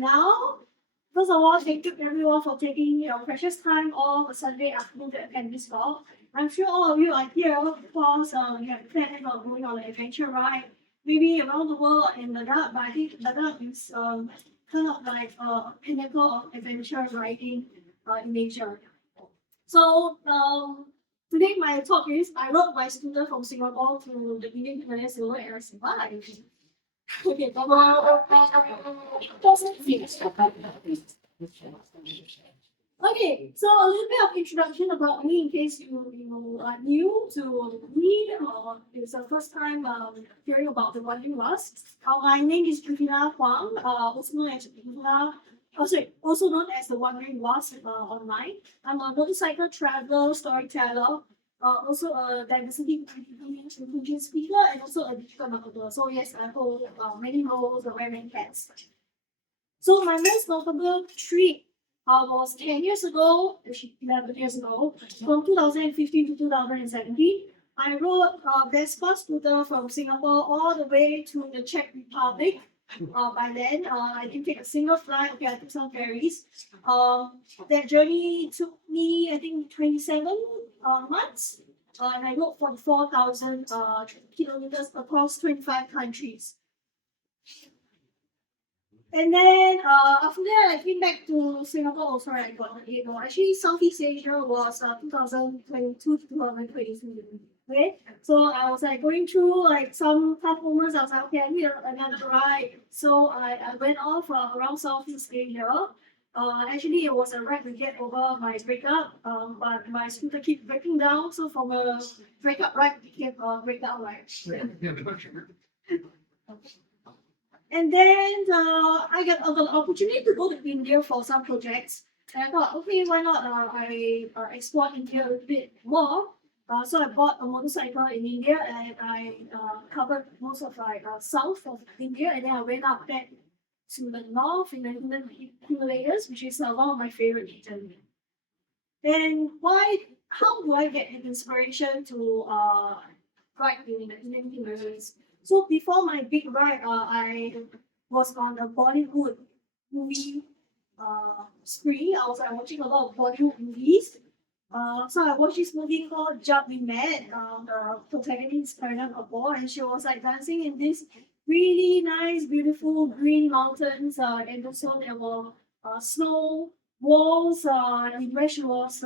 Now, first of all, thank you everyone for taking your precious time off a Sunday afternoon to attend this talk. I'm sure all of you are here because you have planned on going on an adventure ride, maybe around the world in Ladakh, but I think Ladakh is kind of like a pinnacle of adventure riding in Asia. So today my talk is I rode my scooter from Singapore to the Indian Himalayas and I survived. Okay, okay, so a little bit of introduction about me in case you are new to me or it's the first time hearing about the Wandering Lust. My name is Juvena Huang, also known as Juvena. Also known as the Wandering Lost online. I'm a motorcycle traveler, storyteller, also a diversity inclusion speaker, and also a digital marketer. So yes, I hold many roles and wear many hats. So my most notable trip was 10 years ago, actually 11 years ago, from 2015 to 2017. I rode a Vespa scooter from Singapore all the way to the Czech Republic. By then, I didn't take a single flight. Okay, I took some ferries. That journey took me, I think, 27 months. And I rode 44,000 kilometers across 25 countries. And then after that, I came back to Singapore. Oh, sorry, I got the no. Actually, Southeast Asia was 2022 to 2023. Okay, so I was like going through like some tough moments. I was like, okay, I need another ride. So I went off around Southeast Asia. Actually, it was a ride to get over my breakup. But my scooter keep breaking down. So from a breakup ride, it became a breakdown ride. And then I got the opportunity to go to India for some projects. And I thought, okay, why not I explore India a little bit more. So I bought a motorcycle in India and I covered most of like south of India, and then I went up back to the north in the Himalayas, which is one of my favorite regions. And how do I get an inspiration to ride in the Indian Himalayas? So before my big ride, I was on a Bollywood movie spree. I was like watching a lot of Bollywood movies. So I watched this movie called Jab We Met. The protagonist Karan Kapoor, and she was like dancing in this really nice, beautiful green mountains, and also there were snow walls in where she was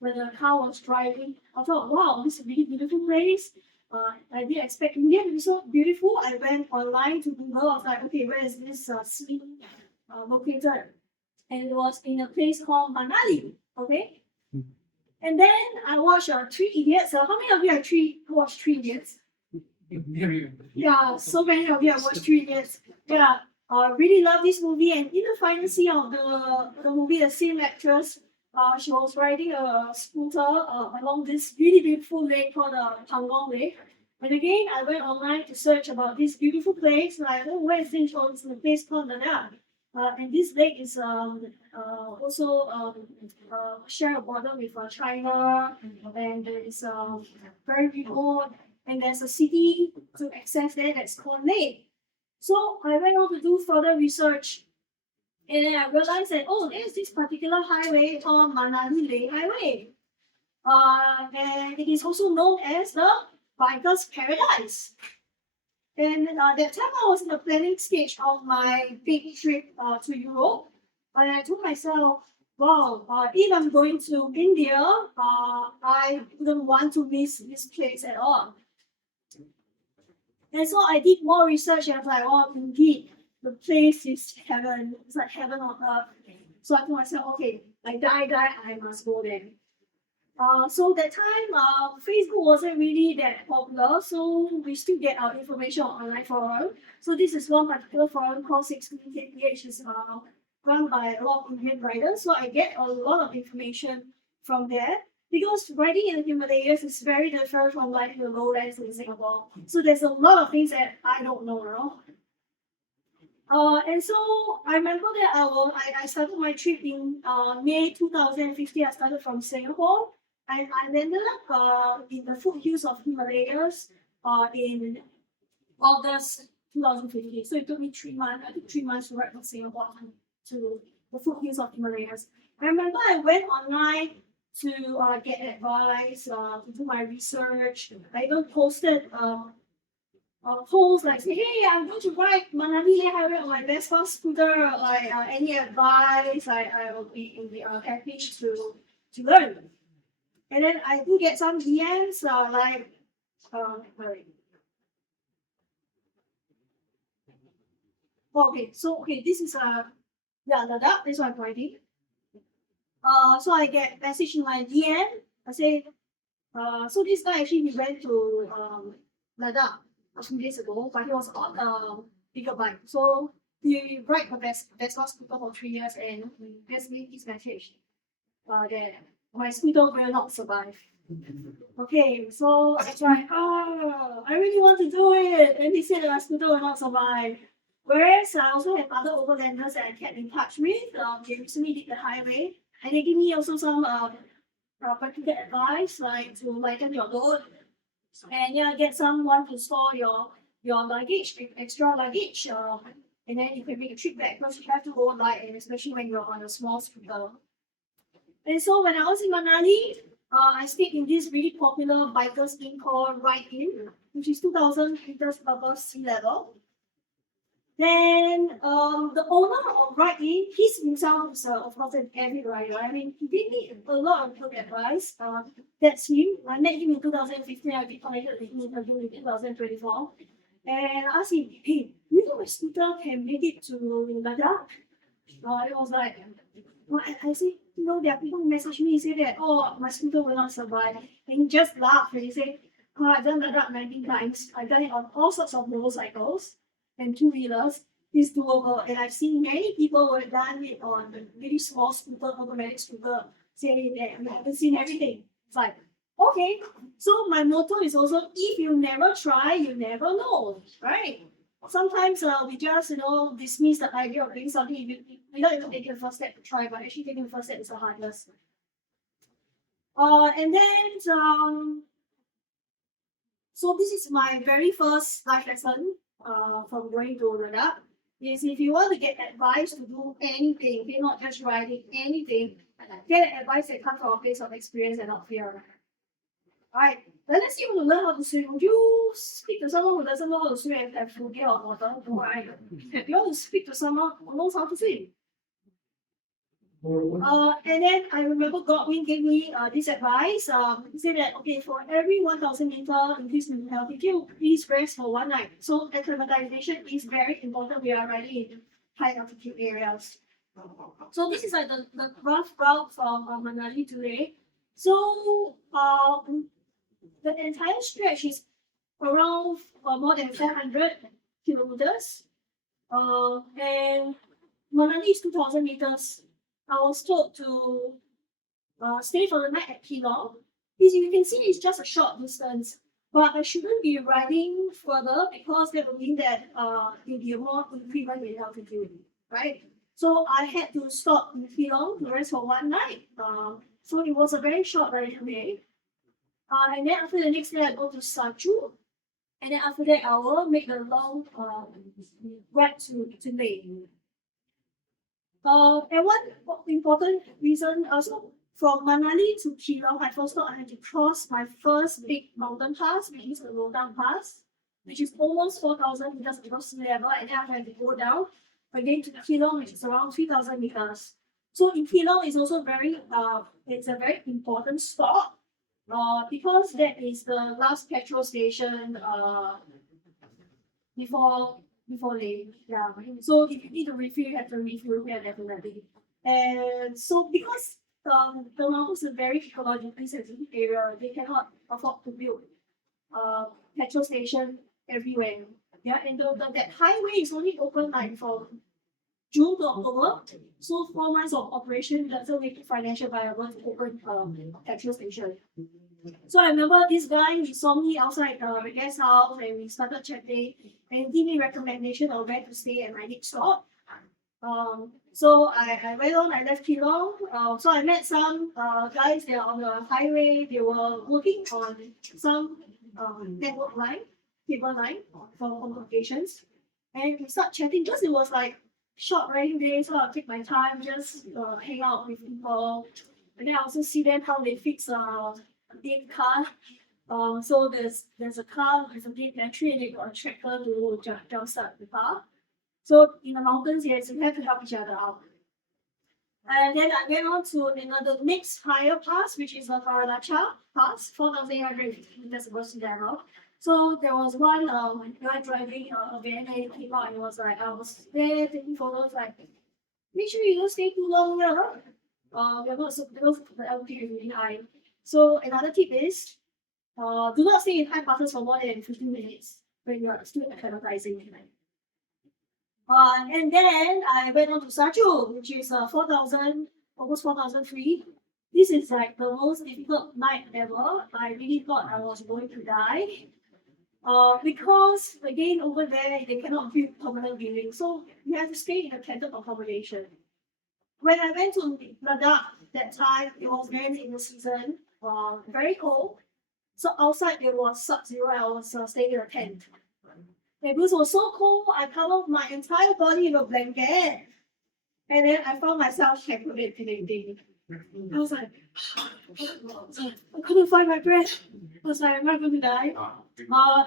when the car was driving. I thought, wow, this is a really beautiful place. I didn't expect India to be so beautiful. I went online to Google. I was like, okay, where is this scene located? And it was in a place called Manali. Okay. And then I watched Three Idiots. How many of you have watched Three Idiots? Yeah, so many of you have watched Three Idiots. Yeah, really love this movie. And in the final scene of the movie, the same actress, she was riding a scooter along this really beautiful lake called Pangong Lake. And again, I went online to search about this beautiful place. Like, oh, where is this? Oh, it's a place called Ladakh. And this lake is also share a border with China, and there is very remote, and there's a city to access there that's called Lake. So I went on to do further research, and then I realized that there's this particular highway called Manali Lake Highway, and it is also known as the Biker's Paradise. And that time I was in the planning stage of my big trip to Europe. And I told myself, wow, if I'm going to India, I wouldn't want to miss this place at all. And so I did more research and I was like, oh, indeed, the place is heaven. It's like heaven on earth. So I told myself, okay, like die, I must go there. So that time, Facebook wasn't really that popular, so we still get our information on online forum. So this is one particular forum called 16KPH, which is run by a lot of Indian riders. So I get a lot of information from there. Because riding in the Himalayas is very different from riding the lowlands in Singapore. So there's a lot of things that I don't know. And so I remember that I started my trip in May 2015. I started from Singapore. And I ended up in the foothills of Himalayas in August 2015. So it took me 3 months, I think 3 months to ride from Singapore to the foothills of Himalayas. I remember I went online to get advice, to do my research. I even posted post like say, hey, I'm going to ride Manali Highway on my Vespa scooter. Like any advice, I will be happy to learn. And then I do get some DMs sorry. Okay, so okay, this is Ladakh. This one I'm riding. So I get message in my DM. I say, so this guy actually he went to Ladakh a few days ago, but he was on a bigger bike. So he ride the Vespa scooter for 3 years and he has me his message that my scooter will not survive. Okay, so I was like, oh, I really want to do it. And he said that my scooter will not survive. Whereas I also have other overlanders that I kept in touch with. They recently did the highway and they give me also some practical advice like to lighten your load and yeah, get someone to store your luggage, extra luggage, and then you can make a trip back because you have to go light, and especially when you're on a small scooter. And so when I was in Manali, I stayed in this really popular bikers inn called Ride In, which is 2,000 meters above sea level. Then the owner of Ride In, he's himself is of course an avid rider. I mean, he gave me a lot of good advice. That's him. I met him in 2015. I reconnected with him again in 2024. And I asked him, hey, you know my scooter can make it to Ladakh? It was like, well, I said, you know, there are people who message me and say that, oh, my scooter will not survive. And he just laughed and he said, oh, I've done Ladakh 19 times. I've done it on all sorts of motorcycles and two-wheelers. It's doable. And I've seen many people who have done it on a really small scooter, automatic scooter, saying that we haven't seen everything. It's like, okay. So my motto is also, if you never try, you never know, right? Sometimes we just, dismiss the idea of doing something without even taking the first step to try, but actually taking the first step is the hardest. And then, so this is my very first life lesson from going to Ladakh. Is if you want to get advice to do anything, okay, not just riding, anything, get advice that comes from a place of experience and not fear. Alright, then let's see you want to learn how to swim. Would you speak to someone who doesn't know how to swim and have phobia of water? No, right? If you want to speak to someone who knows how to swim. And then I remember Godwin gave me this advice. He said that, okay, for every 1,000 meter increase in altitude, please rest for one night. So acclimatization is very important. We are riding in high altitude areas. So this is like the rough route from Manali today. So the entire stretch is around more than 400 kilometers. And Manali is 2,000 meters. I was told to stay for the night at Keelong. As you can see, it's just a short distance, but I shouldn't be riding further because that would mean that you'll be more infrequent in altitude, right? So I had to stop in Keelong to rest for one night. So it was a very short ride away. And then after the next day, I go to Saju. And then after that, I will make the long ride to Leh. And one important reason also from Manali to Keelong, I first thought I had to cross my first big mountain pass, which is the Lodang Pass, which is almost 4,000 meters above sea level, and then I had to go down again to Keelong, which is around 3,000 meters. So in Keelong is also it's a very important stop, because that is the last petrol station before Leh. Yeah. So if you need to refill, you have to refill here definitely. And so because the mountains are very ecologically sensitive area, they cannot afford to build petrol station everywhere. Yeah, and that highway is only open like from June to October. So 4 months of operation doesn't make it financially viable to open petrol station. So I remember this guy, he saw me outside the guest house and we started chatting and he gave me recommendation of where to stay at my next stop. So I went on, I left Keelong. So I met some guys there on the highway. They were working on some network line, cable line for communications. And we start chatting because it was like short rainy day, so I'll take my time, just hang out with people. And then I also see them how they fix a car. So there's a car with a gate entry and they got a tractor to jumpstart the car. So in the mountains, yes, we have to help each other out. And then I went on to another next higher pass, which is the Faradacha Pass, 4,800 meters above sea level. So there was one guy driving a van and he came out and it was like, I was there taking photos, like, make sure you don't stay too long here. We're not so because the altitude is really high. So another tip is, do not stay in high passes for more than 15 minutes when you're still acclimatizing. And then I went on to Saju, which is 4,000, almost 4,003. This is like the most difficult night ever. I really thought I was going to die. Because again over there they cannot build permanent buildings, so you have to stay in a tented accommodation. When I went to Ladakh that time, it was very in the season, very cold. So outside it was sub-zero. I was staying in a tent. And it was so cold, I covered my entire body in a blanket. And then I found myself hyperventilating. I was like, I couldn't find my breath. I was like, am I going to die?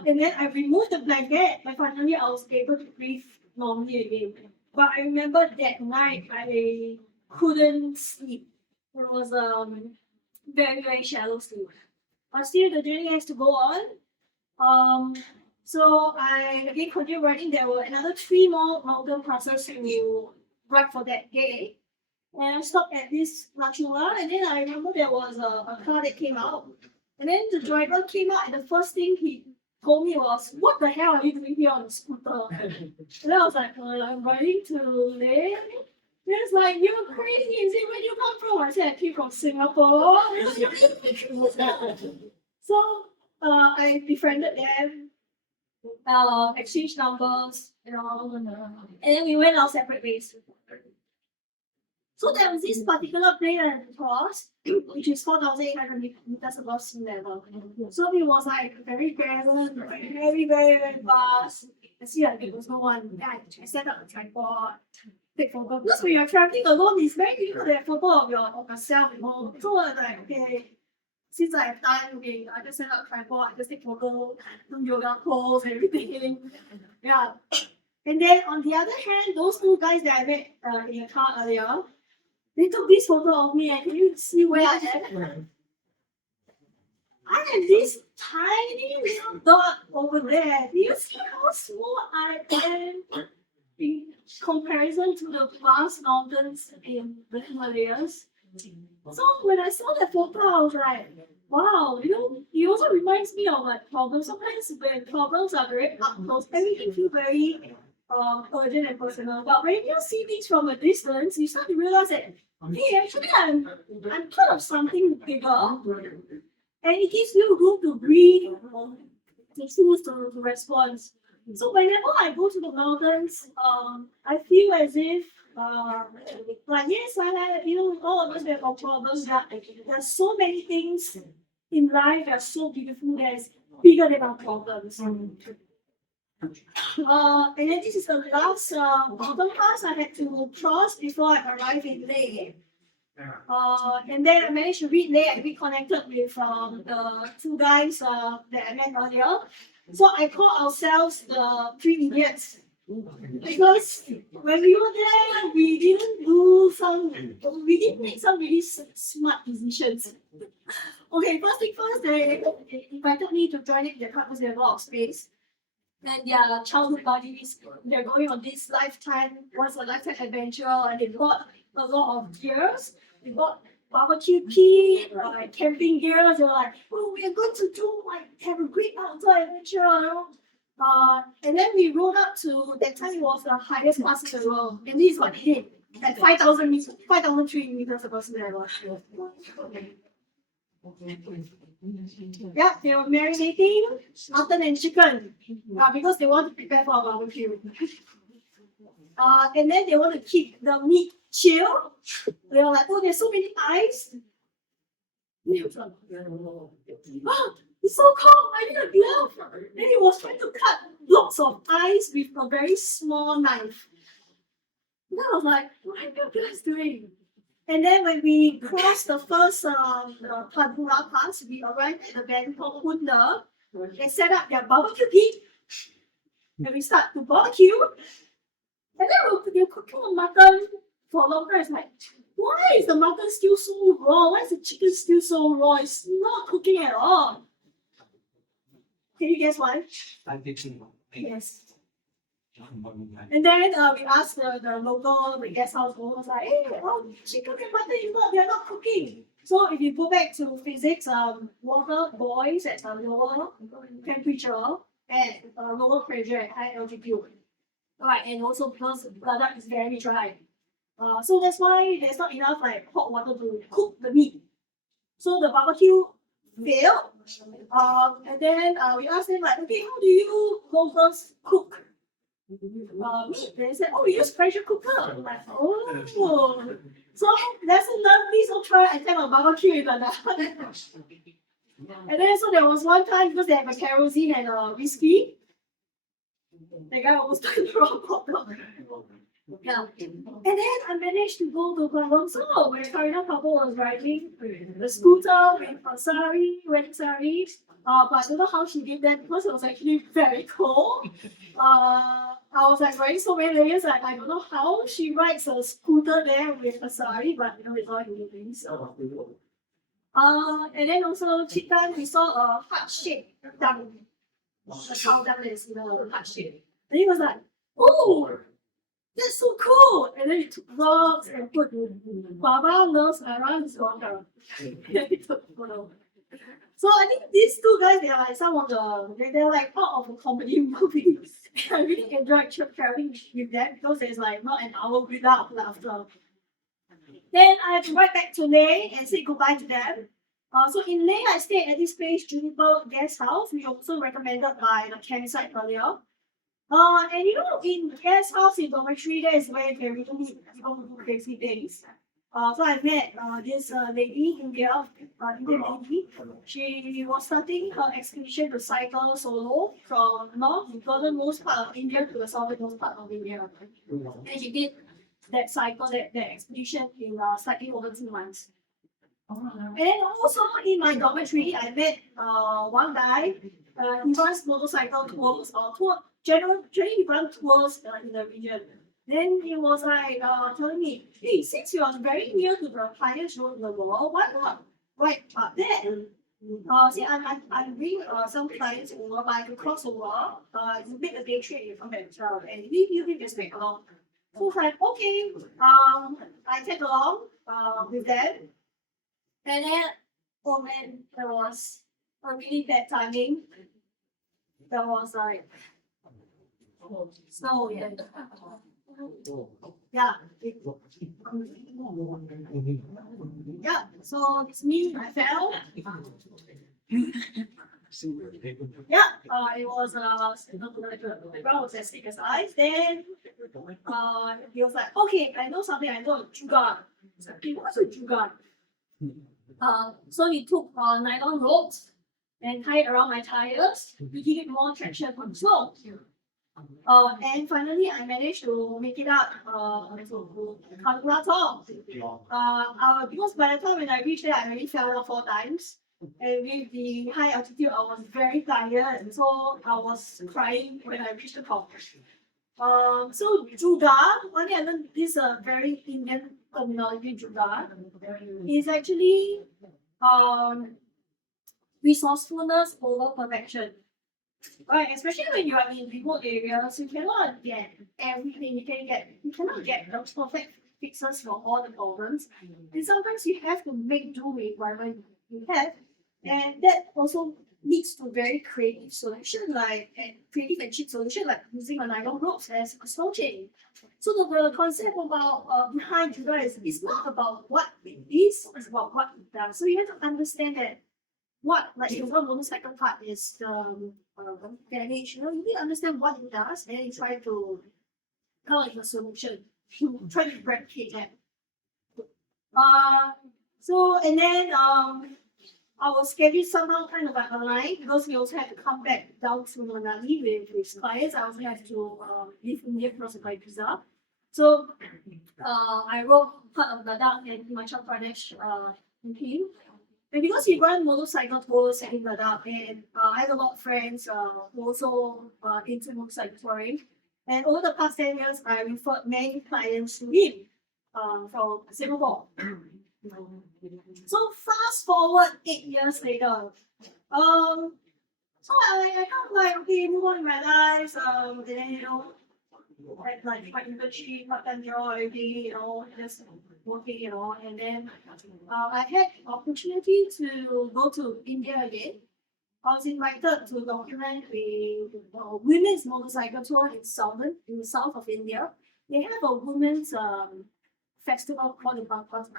And then I removed the blanket, and finally I was able to breathe normally again. But I remember that night I couldn't sleep. It was very, very shallow sleep. But still the journey has to go on. So I again continued riding. There were another 3 more mountain passes to ride for that day. And I stopped at this Lachula, and then I remember there was a car that came out. And then the driver came out, and the first thing he told me was, "What the hell are you doing here on a scooter?" And then I was like, "Well, I'm riding to Leh." Then it's like, "You're crazy, is it? Where do you come from?" I said, "I came from Singapore." So I befriended them, exchanged numbers, and then we went our separate ways. So there was this particular plane that I crossed, which is 4,800 meters above sea level. So it was like very grand, very, very fast. I see like there was no one. I set up a tripod, take photo. Because when you're traveling alone, it's very difficult to have photo of yourself at home. So I was like, okay, since I have time, okay, I just set up a tripod, I just take photo, do yoga pose, everything. Yeah. And then on the other hand, those 2 guys that I met in the car earlier, they took this photo of me, and can you see where I am? I have this tiny little dot over there. Do you see how small I am in comparison to the vast mountains in the Himalayas? So when I saw that photo, I was like, wow, it also reminds me of like problems. Sometimes when problems are very up close, everything feels very urgent and personal. But when you see things from a distance, you start to realize that, hey, actually I'm part of something bigger. And it gives you room to breathe, to choose to respond. So whenever I go to the mountains, I feel as if like yes, all of us have got problems, but there's so many things in life that are so beautiful that's bigger than our problems. And then this is the last mountain pass I had to cross before I arrived in Leh. And then I managed to read Leh and reconnected with the 2 guys that I met earlier. So I call ourselves the 3 idiots. Because when we were there, we didn't make some really smart decisions. Okay, first thing first, they invited me to join it because they have a lot of space. And their childhood buddies, they're going on this once a lifetime adventure, and they brought a lot of gears. They bought barbecue pit, camping gears. They were like, "Oh, we are going to have a great outdoor adventure," and then we rode up to that time it was the highest pass in the world, and this is what they did at 5,000 meters, 5,003 meters above sea level. Yeah, they were marinating mutton and chicken because they want to prepare for a barbecue. And then they want to keep the meat chill. They were like, "Oh, there's so many ice." It's so cold, I need a glove. Then he was trying to cut blocks of ice with a very small knife. And I was like, what are you guys doing? And then when we crossed the first Padura Pass, we arrived at the valley called Hunda. They set up their barbecue pit. And we start to barbecue. And then they're cooking the mutton for longer. It's like, why is the mutton still so raw? Why is the chicken still so raw? It's not cooking at all. Can you guess why? Yes. And then we asked the local guest house owner, was like, hey, chicken and mutton is not, they're not cooking. So if you go back to physics, water boils at a lower temperature and lower pressure at high altitude. Alright, and also because Ladakh is very dry. So that's why there's not enough like hot water to cook the meat. So the barbecue failed. And then we asked them like, okay, how do you locals cook meat? They said, oh, we use pressure cooker. I'm like, oh. So lesson learned, please don't try and attempt a barbecue in Ladakh. And then so there was one time because they have a kerosene and a whiskey. The guy almost took the wrong bottle. Yeah. And then I managed to go to Kuala Lumpur where Karina couple was riding the scooter with a sari, wedding sari. But I don't know how she did that because it was actually very cold. I was like wearing so many layers, like I don't know how she rides a scooter there with a sari, but you know, it's all human so. And then also Chitan, we saw a heart-shaped dung. The cow dung is heart-shaped. And he was like, oh, that's so cool! And then he took rocks and put Baba loves around his daughter. He took photo. So I think these two guys, they are like some of they're like part of a comedy movie. I really enjoyed traveling with them because there's like not an hour without laughter. Then I had to ride back to Leh and say goodbye to them. So in Leh, I stayed at this place, Juniper Guest House, which was also recommended by the campsite earlier. And you know, in guest house in dormitory, that is where they really meet people who do crazy things. So I met this lady, Indian lady. She was starting her expedition to cycle solo from northernmost part of India to the southernmost part of India. And she did that cycle, that expedition in slightly over 2 months. And then also in my dormitory, I met one guy. He runs motorcycle tours or generally he runs tours in the region. Then he was like telling me, hey, since you are very near to the highest road in the world, why not right up there? See, I'm bringing some clients over, but I can cross over. You make a day trip from themselves, and you can just make along. So I was like, okay, I take along with them. And then, oh man, there was a really bad timing. There was like snow, yeah. Yeah. Yeah, so it's me, I fell. Yeah, it was the ground was as thick as ice. Then he was like, okay, I know something, I know a jugaad. Okay, what's a jugaad? So he took nylon ropes and tied around my tires to give it more traction on the slope. And finally, I managed to make it up to Kalkula top. Because by the time when I reached there, I already fell down 4 times. And with the high altitude, I was very tired, and so I was crying when I reached the top. So Jugaad, one thing I learned this very Indian terminology, Jugaad, is actually resourcefulness over perfection. Right, especially when you are in remote areas, you cannot get everything. You cannot get the perfect fixes for all the problems. And sometimes you have to make do with whatever you have. And that also leads to very creative solution, creative and cheap solution, like using a nylon ropes as a snow chain. So the concept about behind Jugaad is it's not about what it is, it's about what it does. So you have to understand that the one motorcycle part is the damage. You need to understand what it does, and then you try to come up with a solution. You try to replicate that. So and then our schedule somehow kind of like aligned because we also had to come back down to Manali with clients. I also had to leave India because of my visa. So I wrote part of Ladakh and Himachal Pradesh in him. And because we run motorcycle tours in Ladakh, and I have a lot of friends who also into motorcycle touring. And over the past 10 years, I referred many clients to him from Singapore. So fast forward 8 years later, so I kind of like okay, move on in my life, and then had like my internship, part-time job, everything, just working, and then I had opportunity to go to India again. I was invited to document a women's motorcycle tour in the south of India. They have a women's festival called the Bangkok.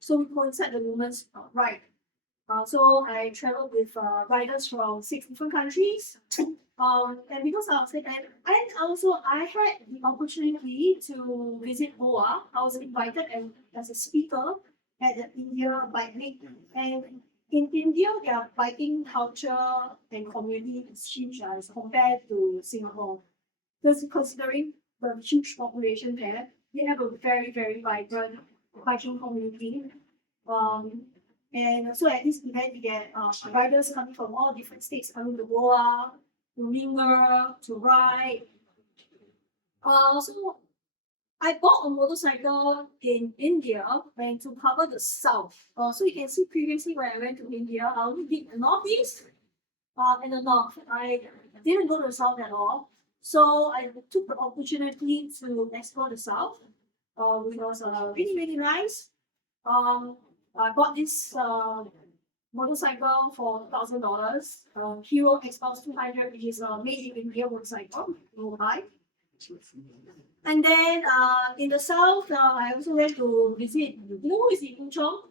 So we coincide the women's ride. So I traveled with riders from 6 different countries. And because I was and also I had the opportunity to visit Goa. I was invited as a speaker at the India Bike Week. And in India, their biking culture and community is huge as compared to Singapore. Because considering the huge population there, they have a very, very vibrant biking community. Um, and so at this event, we get riders coming from all different states coming to Goa, to mingle, to ride. So I bought a motorcycle in India and to cover the south. So you can see previously when I went to India, I only did the northeast and the north. I didn't go to the south at all. So I took the opportunity to explore the south, which was really, really nice. I bought this motorcycle for $1,000. Hero X-Pulse 200, which is a made in India motorcycle. Mumbai. And then in the south, I also went to visit, who is in Chong?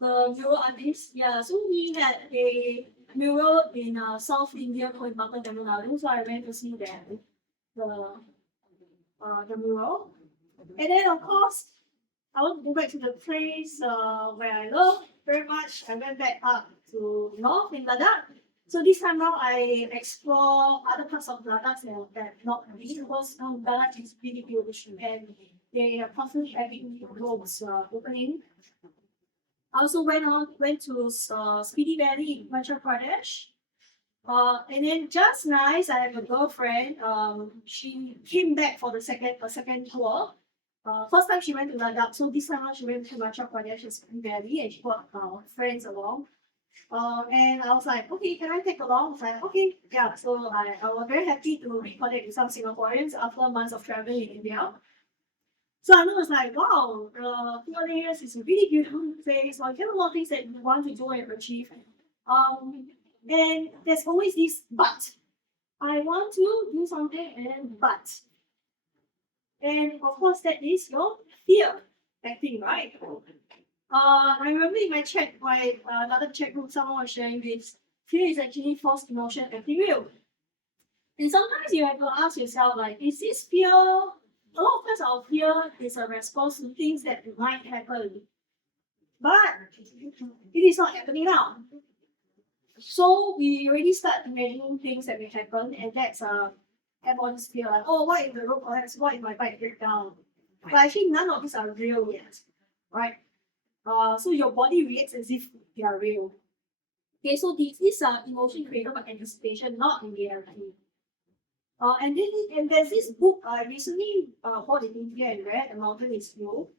The mural artist. Yeah, so we had a mural in South India called Mountain Tamil Nadu. So I went to see that, the mural. And then, of course, I want to go back to the place where I love very much. I went back up to north in Ladakh. So this time around, I explore other parts of Ladakh that not really because Ladakh is really beautiful and they are constantly having new roads opening. I also went to Spiti Valley in Himachal Pradesh. And then just nice, I have a girlfriend. She came back for the second tour. First time she went to Ladakh, so this time she went to Himachal Pradesh and Spiti Valley, and she brought friends along. And I was like, okay, can I take along? I was like, okay, yeah. So I was very happy to reconnect with some Singaporeans after months of traveling in India. So I was like, wow, Himalayas is a really beautiful place. Like, there are a lot of things that you want to do and achieve. And there's always this but. I want to do something and but. And of course, that is your fear acting, right? I remember in my chat, another chat group, someone was sharing this. Fear is actually false emotion acting real. And sometimes you have to ask yourself, like, is this fear? A lot of times our fear is a response to things that might happen. But it is not happening now. So we already start imagining things that may happen, and that's have all this fear like, oh, what if the road collapse? What if my bike breaks down? But actually none of these are real yet. Right? So your body reacts as if they are real. Okay, so these are emotion created by anticipation, not in reality. And there's this book I recently bought in India and read, The Mountain is Fuel.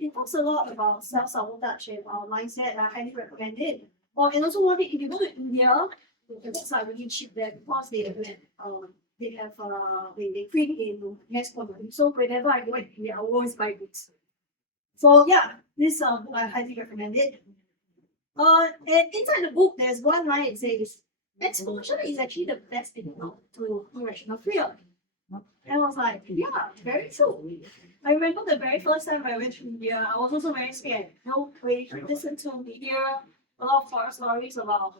It talks a lot about self-sabotage and mindset. I highly recommend it. And also one thing, if you go to India, the books are really cheap there because they print in mass quantity. So whenever I go to India, I always buy books. So yeah, this book I highly recommend it. And inside the book, there's one line that says, exposure is actually the best thing to irrational fear. And I was like, yeah, very true. I remember the very first time I went to India, I was also very scared. We listened to media, a lot of horror stories about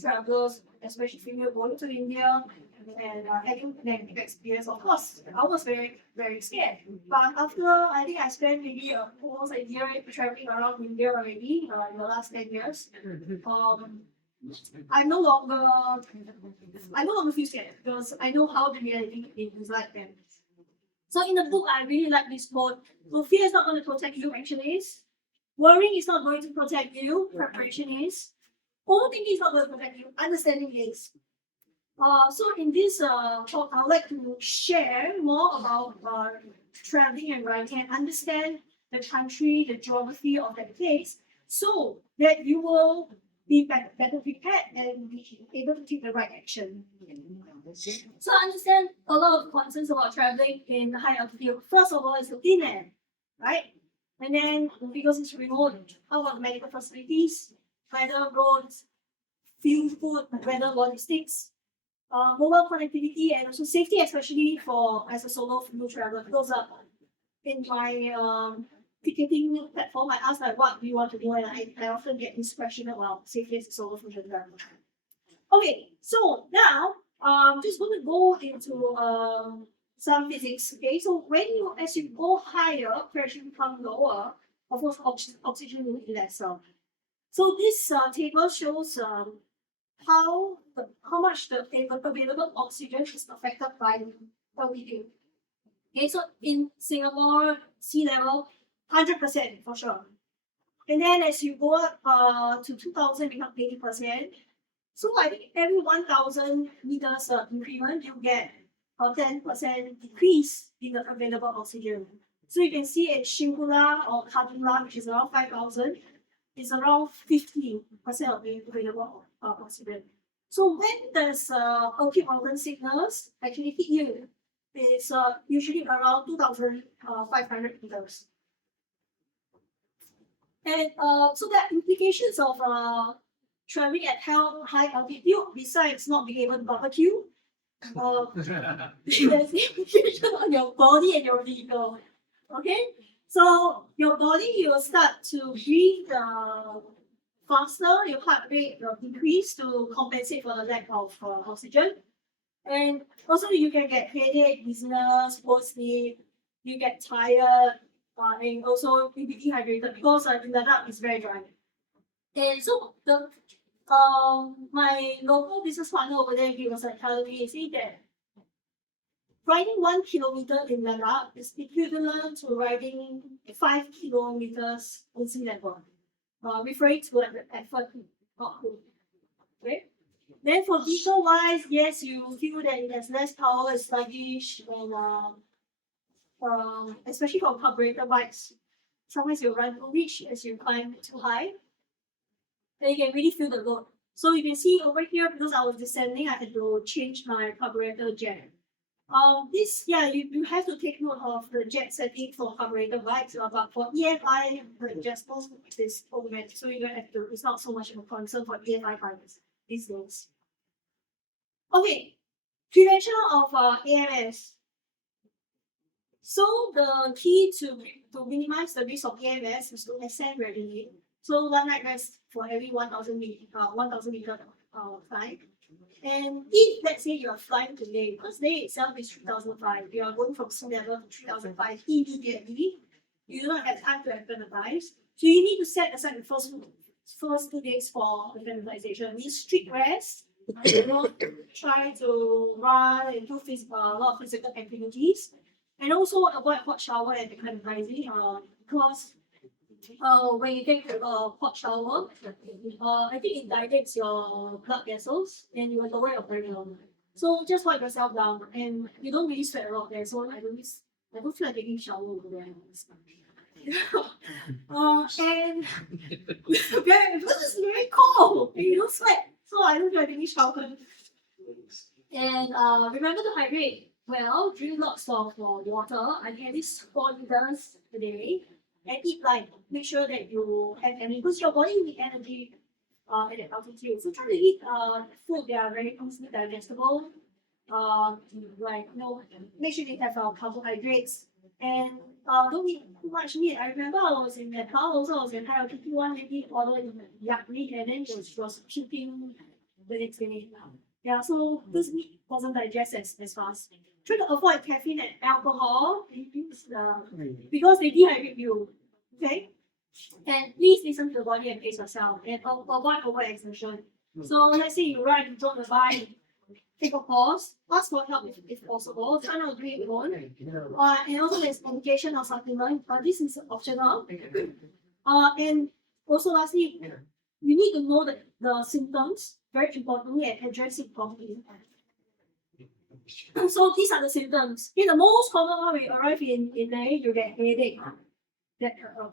travelers, especially female, going to India and having negative experience. Of course, I was very, very scared. But after I think I spent maybe almost a year traveling around India already in the last 10 years. Um, I no longer feel scared because I know how the reality is like then. So in the book, I really like this quote. So fear is not going to protect you, actually is. Worrying is not going to protect you, preparation is. Overthinking is not going to protect you, understanding is. So in this talk, I would like to share more about traveling and writing and understand the country, the geography of that place, so that you will be better prepared and be able to take the right action. So I understand a lot of concerns about traveling in high altitude. First of all, is the thin air, right? And then because it's remote, how about medical facilities, weather, roads, fuel, food, weather, logistics, mobile connectivity, and also safety, especially for as a solo female traveler. Because in my ticketing platform, I ask like, what do you want to do, and I often get this question about safety as a solo female traveler. Okay, so now just going to go into some physics. Okay, so as you go higher, pressure becomes lower. Of course, oxygen will be lesser. So this table shows how much the available oxygen is affected by what we do. Okay, so in Singapore, sea level, 100% for sure. And then as you go up to 2000, become 80%. So I think every 1000 meters increment, you get a 10% decrease in the available oxygen. So you can see at Shingula or Kadula, which is around 5000, is around 50% of the available oxygen. So when does acute mountain sickness actually hit you? It's usually around 2500 meters. And so the implications of traveling at high altitude, besides not being able to barbecue, there's implication on your body and your vehicle. Okay, so your body will start to breathe faster, your heart rate will increase to compensate for the lack of oxygen. And also you can get headache, dizziness, poor sleep, you get tired, and also you be dehydrated because in Ladakh it's very dry. And so the my local business partner over there, he was like telling me, he said that riding 1 kilometer in Ladakh is equivalent to riding 5 kilometers in sea level. Referring to like the effort output. Okay. Then for vehicle wise, yes, you feel that it has less power, it's sluggish, and especially for carburetor bikes, sometimes you run too rich as you climb too high. Then you can really feel the load. So you can see over here, because I was descending, I had to change my carburetor jet. You have to take note of the jet setting for carburetor bikes, but for EFI, the adjustment is automatic, so you don't have to, it's not so much of a concern for EFI bikes these days. Okay, prevention of AMS. So the key to minimize the risk of AMS is to ascend readily. So one night rest for every 1000 meter climb. And if let's say you are flying today, because day itself is 3005, you are going from sea level to 3005 immediately, you do not have time to acclimatize. So you need to set aside the first 2 days for acclimatization. Means strict rest, try to run and do a lot of physical activities, and also avoid hot shower and acclimatizing because when you take a hot shower, I think it dilates your blood vessels and you will lower your pressure. So just wipe yourself down, and you don't really sweat a lot there. So I don't feel like taking a shower over there. And because it's very cold and you don't sweat, so I don't feel like taking a shower. And remember to hydrate well, drink lots of water. I at least 4 liters a day. And eat light. Make sure that you have energy, because your body needs energy at that altitude. So try to eat food that are very easily digestible. Make sure they have carbohydrates. And don't eat too much meat. I remember I was in Nepal also, I was in Hello Kitty one lady ordered in yak meat and then she was puking the next day. Yeah, so this meat wasn't digested as fast. Try to avoid caffeine and alcohol because they dehydrate you. Okay? And please listen to the body and pace yourself and avoid overexertion. So let's say you run, you drop the bike, take a pause, ask for help if possible, try not to do it alone. And also there's medication or supplement, but this is optional. And also lastly, you need to know the symptoms, very importantly, and address it properly. So these are the symptoms. Okay, the most common one we arrive in May, you get headache.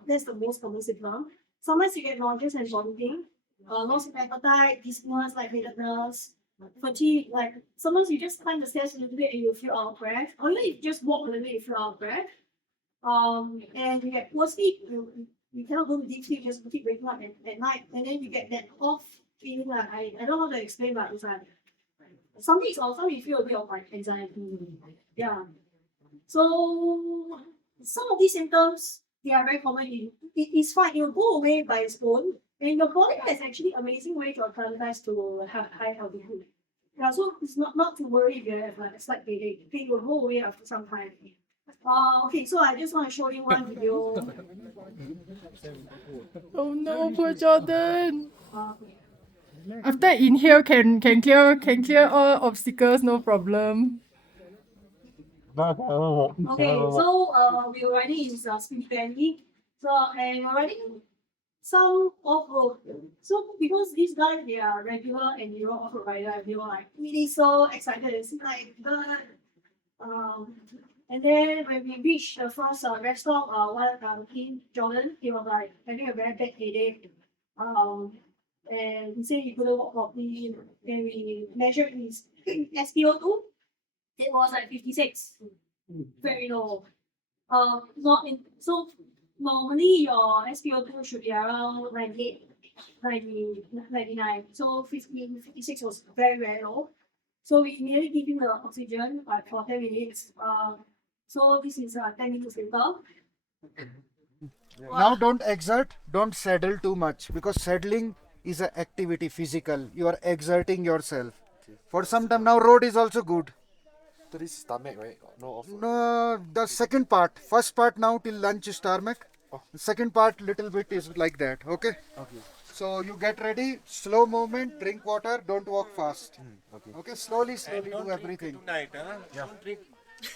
That's the most common symptom. Sometimes you get nausea and vomiting, loss of appetite, dizziness, lightheadedness, fatigue. Like sometimes you just climb the stairs a little bit and you feel out of breath, or even if you just walk a little bit, you feel out of breath. And you get poor sleep. You cannot go to deep sleep, just keep waking up at night, and then you get that off feeling. Like I don't know how to explain, but it's like some weeks or some you feel a bit of like anxiety. Yeah. So some of these symptoms, they are very common. It's fine. It will go away by its own. And your body has actually amazing way to acclimatize to have high altitude. Yeah, so it's not to worry if you have like a slight headache. It will go away after some time. Okay, so I just want to show you one video. Oh no, poor Jordan. After inhale, can clear all obstacles, no problem. Okay, so we were riding in Speed Valley. So and we're riding some off-road. So because these guys they are regular and you know off-road rider, they were like really so excited. It's like and then when we reached the first rest stop, Jordan, he was like having a very bad headache. And he said he couldn't walk properly. Then we measured his SpO2. It was like 56. Very low. Not in so normally your SpO2 should be around 98, 99. So 56 was very, very low. So we immediately give him the oxygen for 10 minutes. So this is 10 minutes later. Now don't exert, don't saddle too much because saddling is an activity physical. You are exerting yourself. For some time now road is also good. So this is tarmac, right? No off. No, the second part, first part now till lunch is tarmac. The second part little bit is like that. Okay. Okay. So you get ready, slow movement, drink water, don't walk fast. Okay. Okay, slowly And do don't everything. drink tonight, huh? Don't drink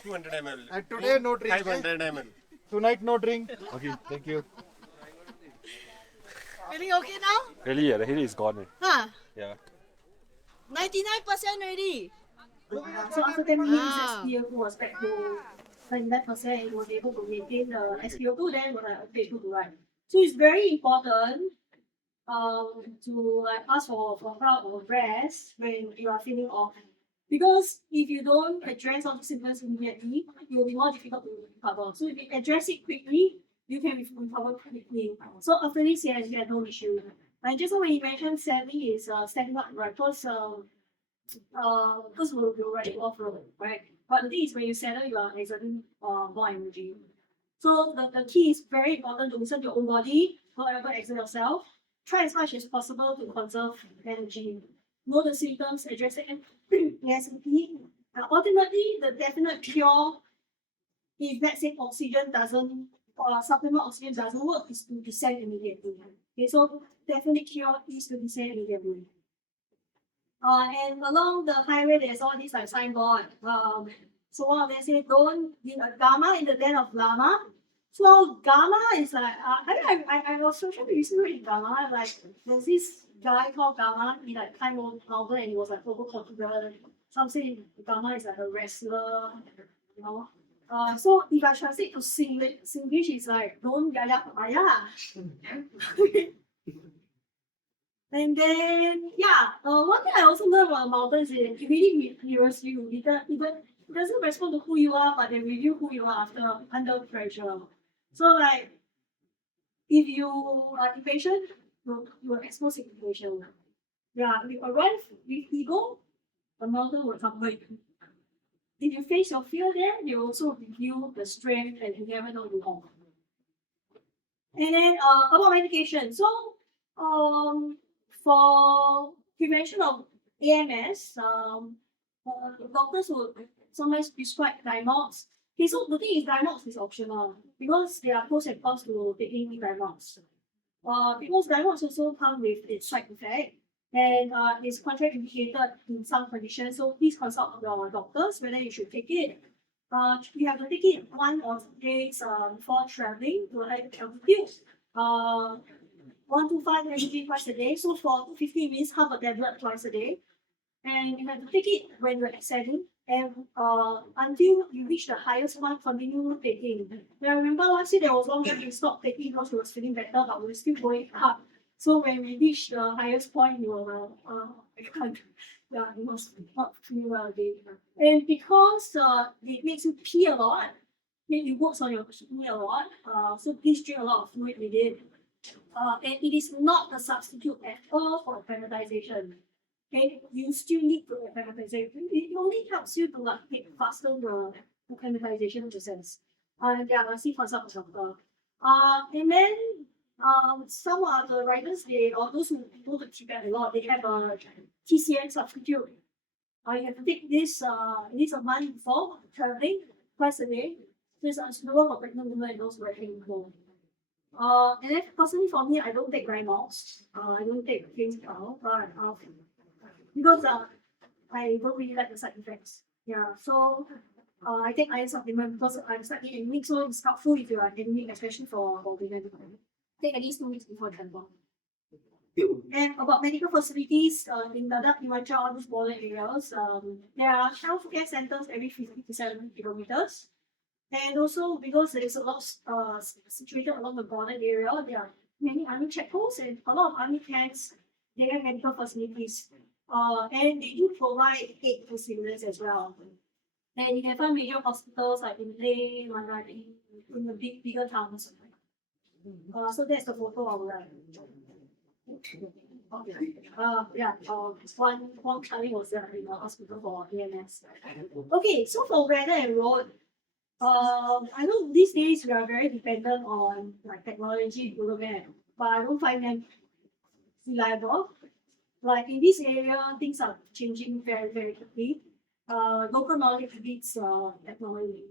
200 ml. And today no drink. 500 ml. Tonight no drink. Okay, thank you. Feeling okay now? Really, the headache is gone. Huh? Yeah. 99% already. So after 10 minutes, SpO2 was back to 99%. It was able to maintain the SpO2. Then we're like, okay, good to ride. So it's very important to like ask for help or rest when you are feeling off. Because if you don't address all the symptoms immediately, it will be more difficult to recover. So if you address it quickly, you can recover quickly. So after this, yes, you had no issue. And just when you mentioned standing is standing up, right? Because we're riding off road, right? But the thing is when you settle, you are exerting more energy. So the key is very important to listen to your own body, don't ever exert yourself. Try as much as possible to conserve energy. Know the symptoms, address it ASAP. Ultimately, the definite cure, if let's say oxygen doesn't, supplement oxygen doesn't work, is to descend immediately. Okay, so definite cure is to descend immediately. And along the highway, there's all these like signboard. So one of them say, don't be a Dharma in the den of Lama. So Gamma is like, I was socially recently with Gamma, like there's this guy called Gamma, he like climbed over mountain and he was like overconfident. Some say Gamma is like a wrestler, you know. So if I translate to Singlish is like, don't yaya papaya. And then, yeah, one thing I also learned about mountains is it really mirrors you. It doesn't respond to who you are, but they reveal who you are under pressure. So, like, if you are impatient, you will expose impatient. Yeah, if you arrive with ego, the mountain will come with you. if you face your fear there, they will also review the strength and you never know the long. And then about medication. So for prevention of AMS, doctors will sometimes prescribe Diamox. Okay, so the thing is Diamox is optional because there are pros and cons to taking Diamox. Because Diamox also comes with its side effect and is contraindicated in some conditions. So please consult your doctors whether you should take it. You have to take it 1 or 2 days before traveling to high altitude. 1 to 5 mg twice a day. So for 250 means half a tablet twice a day. And you have to take it when you're ascending and until you reach the highest one, continue taking. Now, I remember last year there was one time we stopped taking because we was feeling better, but we were still going up. So when we reached the highest point, you were I can't. Yeah, it was not feel well again. And because it makes you pee a lot, it works on your kidney a lot. So please drink a lot of fluid with it. And it is not a substitute at all for acclimatization. Okay, you still need to acclimatization. It only helps you to like take faster the acclimatization process. Yeah, I see consult a doctor. And then some of the riders they or those who go to Tibet a lot, they have a TCM substitute. You have to take this at least a month before traveling, twice a day. So it's suitable for pregnant women and those who are pregnant. And then personally for me, I don't take Diamox. I don't take things but because I don't really like the side effects. Yeah, so I take iron supplement because I'm slightly anemic, so it's helpful if you are anemic, especially for women. Take at least 2 weeks before travel. And about medical facilities in Ladakh, Himachal, all these border areas, there are healthcare centers every 50 to 70 kilometers. And also because there is a lot situated along the border area, there are many army checkposts and a lot of army camps. They have medical facilities. And they do provide aid to civilians as well. And you can find major hospitals like in Leh, Manali, in the bigger towns. So that's the photo of that. One coming was in the hospital for AMS. Okay, so for weather and road, I know these days we are very dependent on like technology, Google Map, but I don't find them reliable. Like in this area, things are changing very, very quickly. Local knowledge beats technology.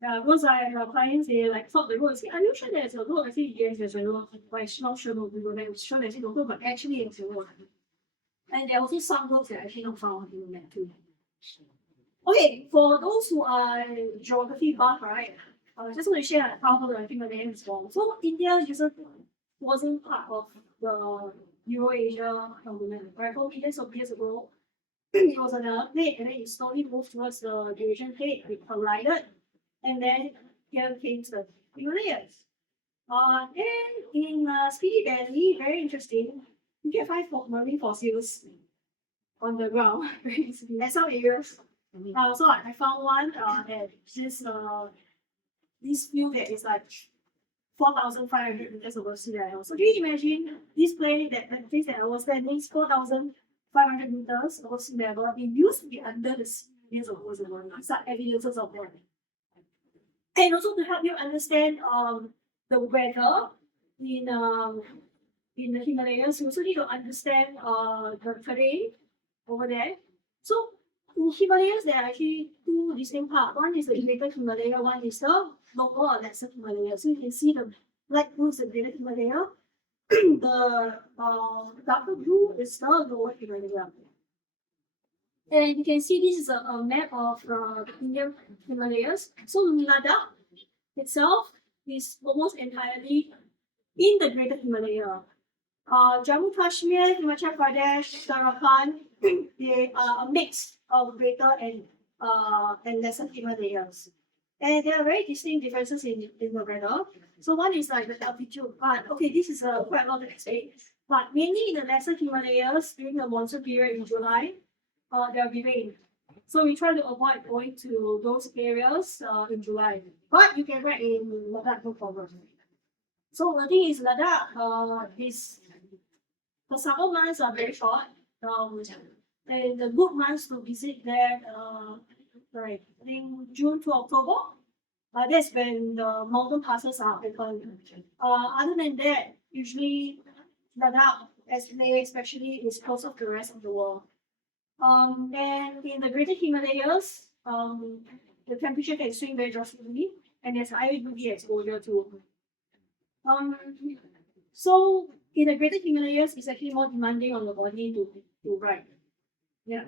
Because I have clients, they like thought the road. Say, are you sure there's a road? I say, yes, there's a road. But it's not sure no Google Map. It's sure there's a road, but actually it's a road. And there are also some roads that I actually not found on Google Map too. Okay, for those who are geography buff, right? I just want to share how the Himalayan is formed. So India wasn't part of the Eurasia continent, right? 4 millions of years ago, it was on a plate, and then it slowly moved towards the Eurasian plate. It collided, and then here came the Himalayas. And in Spiti Valley, very interesting, you can find marine fossils on the ground. At some areas. So I found one at this field that is like 4,500 meters above sea level. So can you imagine this place that I was standing is 4,500 meters above sea level? It used to be under the sea years ago. These are evidences of that. And also to help you understand the weather in the Himalayas, you also need to understand the terrain over there. So in Himalayas, there are actually 2 distinct parts. One is the Greater Himalaya, one is the lower or lesser Himalaya. So you can see the light blue is the Greater Himalaya, the darker blue is the lower Himalaya. And you can see this is a map of the Indian Himalayas. So Ladakh itself is almost entirely in the Greater Himalaya. Jammu Kashmir, Himachal Pradesh, Uttarakhand, they are a mix of greater and lesser Himalayas. And there are very distinct differences in the weather. So one is like the altitude, but okay, this is quite a lot to explain. But mainly in the lesser Himalayas during the monsoon period in July, there will be rain. So we try to avoid going to those areas in July. But you can ride in Ladakh, no problem. So the thing is Ladakh the summer months are very short. And the good months to visit there, right, I think June to October. That's when the mountain passes are open. Other than that, usually Ladakh, especially, is closer to the rest of the world. And in the Greater Himalayas, the temperature can swing very drastically, and there's high UV exposure too. So in the Greater Himalayas, it's actually more demanding on the body to ride. Yeah.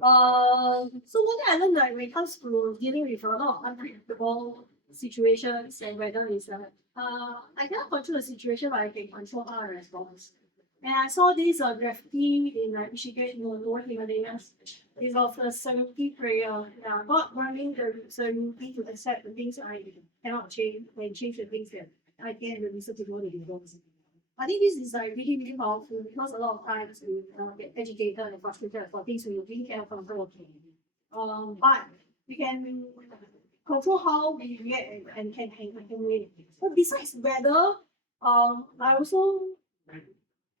So one thing I learned, like when it comes to dealing with a lot of unpredictable situations and weather is that I cannot control the situation, but I can control how I respond. And I saw this graffiti in Michigan, in the lower Himalayas. It's of the serenity prayer. Yeah, God granting the serenity to accept the things I cannot change and change the things that I can release to know the results. I think this is like really, really powerful because a lot of times we get agitated and frustrated for things we really cannot control. But we can control how we react and can handle it. But besides weather, I also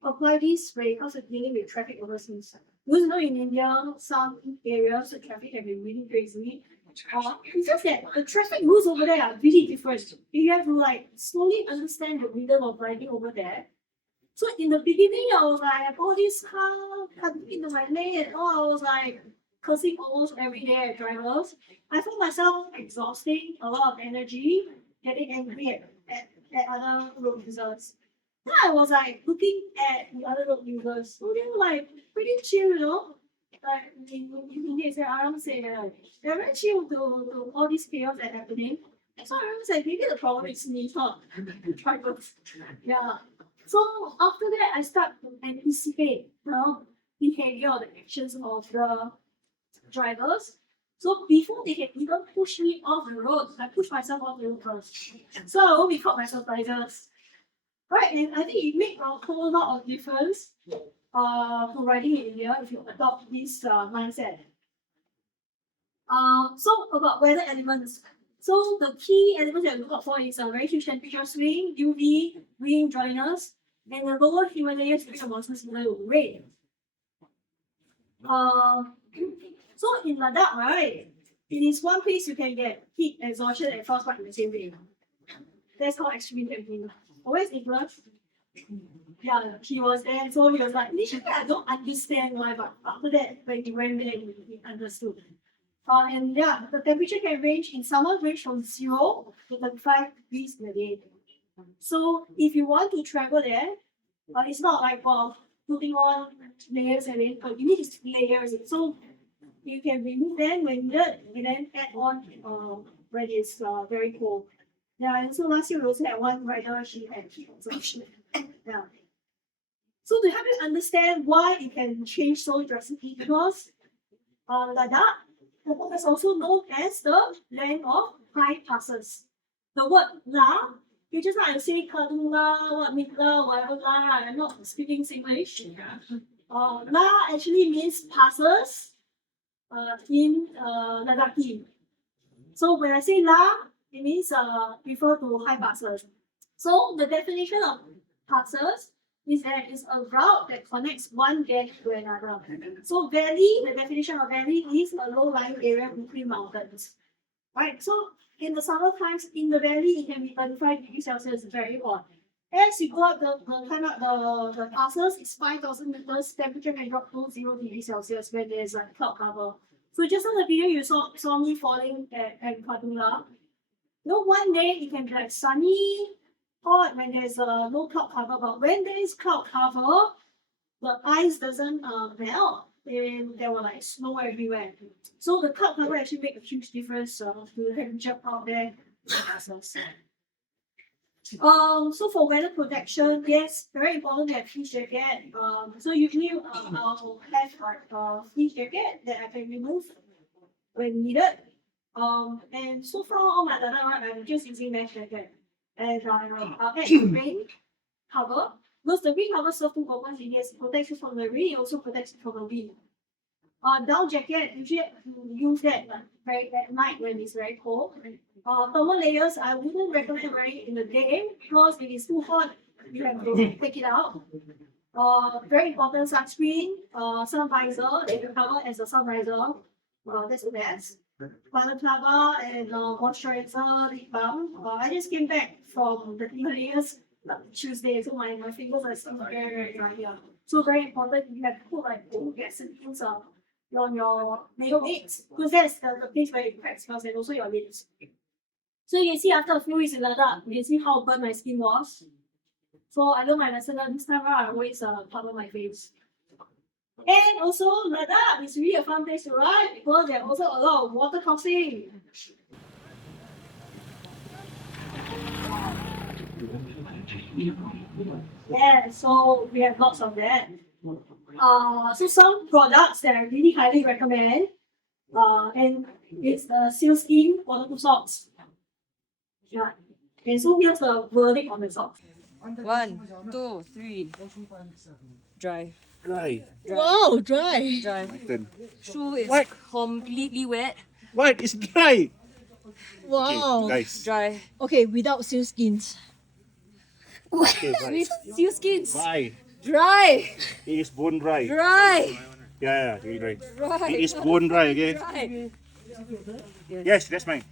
apply this when it comes to dealing with traffic overseas. Because you know in India, some areas the traffic can be really crazy. It's just that the traffic rules over there are really different. You have to like slowly understand the rhythm of riding over there. So in the beginning, I was like, all this car coming into my lane and all, I was like cursing almost every day at drivers. I found myself exhausting a lot of energy, getting angry at other road users. Then I was like looking at the other road users, so they were like pretty chill, you know. Like in say Aram say like they're very chill to all these chaos that happening. So I was like, maybe the problem is me, it's not the drivers. Yeah. So after that I start to anticipate the behavior or the actions of the drivers. So before they can even push me off the road, I push myself off the road first. So I won't be caught by surprises. Right, and I think it makes a whole lot of difference for riding in India if you adopt this mindset. So about weather elements. So the key elements that we look out for is a very huge temperature swing, UV, wind, dryness, and the lower Himalayas during the monsoon season will rain. So in Ladakh, right, it is one place you can get heat exhaustion and frostbite in the same day. That's how extreme it can be. Always Nicholas. Yeah, he was there, so he was like, initially I don't understand why, but after that, when he went there, he understood. And yeah, the temperature can range in summer range from 0 to 35 degrees in a day. So if you want to travel there, it's not like putting on layers and then you need layers. So you can remove them when needed and then add on when it's very cold. Yeah, and so last year we also had one rider, she had heat exhaustion. Yeah. So to help you understand why it can change so drastically, because Ladakh is also known as the land of high passes. The word La, you just like to say Kaduna, what Mitla, whatever La, I'm not speaking Singlish. La actually means passes in Ladakhi. So when I say La, it means refer to high passes. So the definition of passes is that it's a route that connects one valley to another. So valley, the definition of valley is a low-lying area between mountains. Right? So in the summer times, in the valley, it can be 35 degrees Celsius, very hot. As you go up climb up the passes, it's 5,000 meters, temperature can drop to 0 degrees Celsius when there's a cloud cover. So just on the video you saw me falling at Kaduna. You know, one day it can be like sunny, hot when there's no cloud cover, but when there is cloud cover, the ice doesn't melt and there were like snow everywhere. So the cloud cover actually make a huge difference to the temperature out there. So for weather protection, yes, very important to have fleece jacket. So usually I'll have like a fleece jacket that I can remove when needed. And so far all my data, I'm just using mesh jacket. And I'll add rain cover. Because the rain cover serves two purposes. It protects you from the rain, it also protects you from the wind. Down jacket, usually use that very at night when it's very cold. Thermal layers, I wouldn't recommend wearing in the day because if it's too hot, you have to take it out. Very important, sunscreen, sun visor, they can cover as a sun visor. That's the best. balaclava and moisturizer, lip balm. I just came back from the Himalayas Tuesday, so my fingers are still very, very dry here. So very important, you have to put like gasolines on your middle lips because that's the place where it affects smells and also your lips. So you can see after a few weeks in Ladakh, you can see how burnt my skin was. So I learned my lesson this time around. I always cover my face. And also Ladakh is really a fun place to ride because there are also a lot of water crossing. Yeah, so we have lots of that. So some products that I really highly recommend, and it's the sealskin waterproof socks. Yeah. And so here's the verdict on the socks. 1, 2, 3. Dry. Dry. Wow, dry. Dry. Then. Shoe is What? completely wet. What? It's dry. Wow. Okay, guys. Dry. Okay, without sealskins. Okay, guys. With sealskins. Dry. Dry. It is bone dry. Dry. Yeah, it's dry. Dry. It is bone dry, okay? Dry. Yes, that's mine.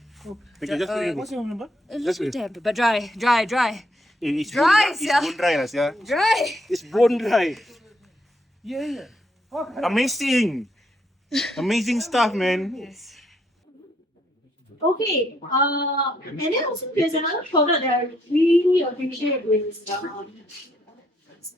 Thank you. Just put it. What's your number? A little damp, but dry. Dry. Dry. It is Dry, bone, sia. it's bone dry, lah, sia. Dry. It's bone dry. Yeah. Amazing. Amazing stuff, man. Okay, and then also there's another product that I really appreciate is yeah, it's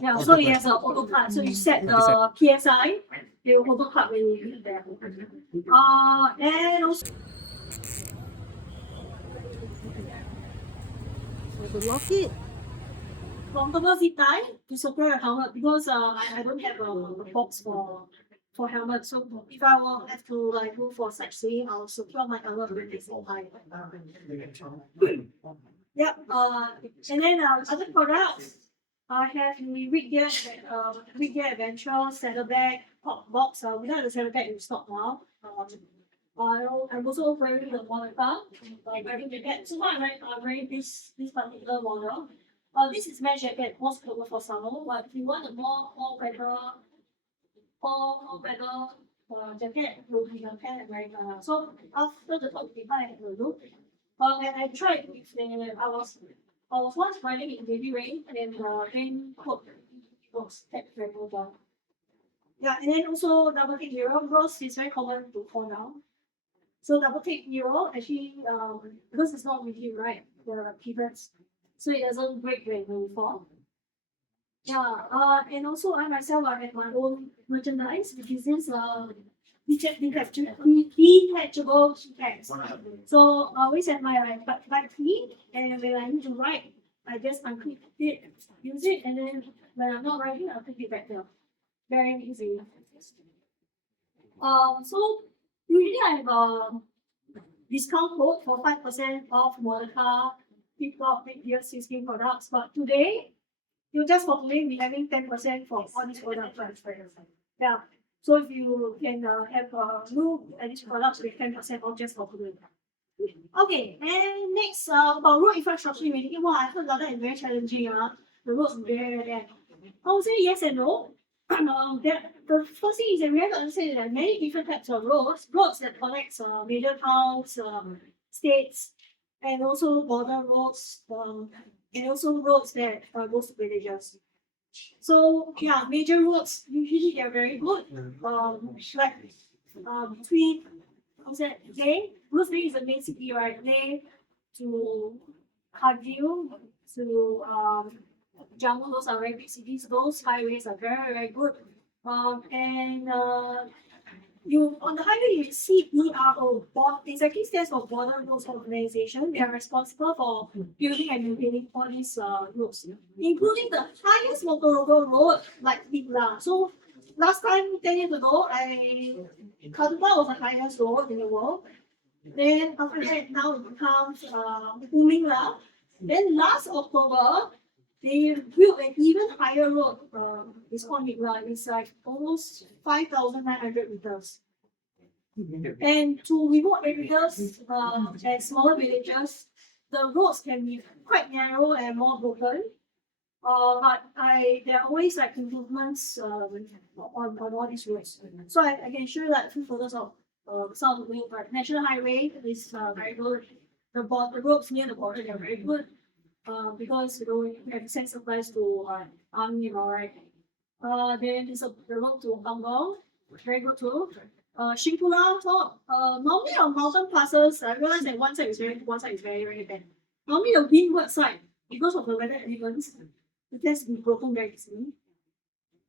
yeah, so it has an auto cut. So you set the PSI, it will auto cut when you hit there. And also Lock it. comfortable zip tie to secure your helmet because I don't have a box for helmet. So if I will have to like go for sightseeing, I'll secure my helmet with this zip tie. Yep. And then other products. I have the Rig Gear Adventure saddlebag box. We don't have the saddlebag in stock now. I'm also wearing the monitor. Wearing the jacket. So I'm wearing this particular model. This is mesh jacket, more suitable for summer. But if you want a more weather jacket, will be the pen I'm wearing. So after the talk, I had a look. And I tried with the I was once riding in heavy rain and the rain coat was kept very well. Yeah, and then also double take mirror because it's very common to fall down. So double take mirror actually because it's not rigid, right? The pivots, so it doesn't break when you fall. Yeah, and also I myself I have my own merchandise, which is this detachable bags. So I always have my bike key, and when I need to ride, I just unclip it, use it, and then when I'm not riding, I'll take it back there. Very easy. So usually I have a discount code for 5% off motorcar, flip-flop, big gear, 16 products, but today, you just for today, we're having 10% for all these products. Yeah. So if you can have look at these products with 10% off just for today. Okay, and next about road infrastructure in Medicare. Wow, I heard that is very challenging. The roads are very bad. I would say yes and no. The first thing is that we have to understand that many different types of roads that connect major towns, states, and also border roads, and also roads that goes to villages. So yeah, major roads usually they're very good. Like between what's that? Leh, Bruce Leh is the main city, right? Leh to Kargil to Jammu, those are very big cities. Those highways are very, very good. And you on the highway you see BRO. It actually stands for Border Roads Organization. They are responsible for building and maintaining all these roads, including the highest motorable road like Bigla. So last time 10 years ago, Kaduna was the highest road in the world. Then after that, now it becomes Umingla. Then last October, they built an even higher road. It's called Migla. It's like almost 5,900 meters. And to remote areas and smaller villages, the roads can be quite narrow and more broken. But there are always like improvements on all these roads. So I can show you like a few photos of some of the roads. Like National Highway is very good. The roads near the border they are very good. Because you have send supplies to army, right? Then there's the road to Bangkok, very good too. Shingpula top. Normally on mountain passes, I realize that one side is very good, one side is very, very bad. Normally the windward side, because of the weather elements, it has been broken very easily.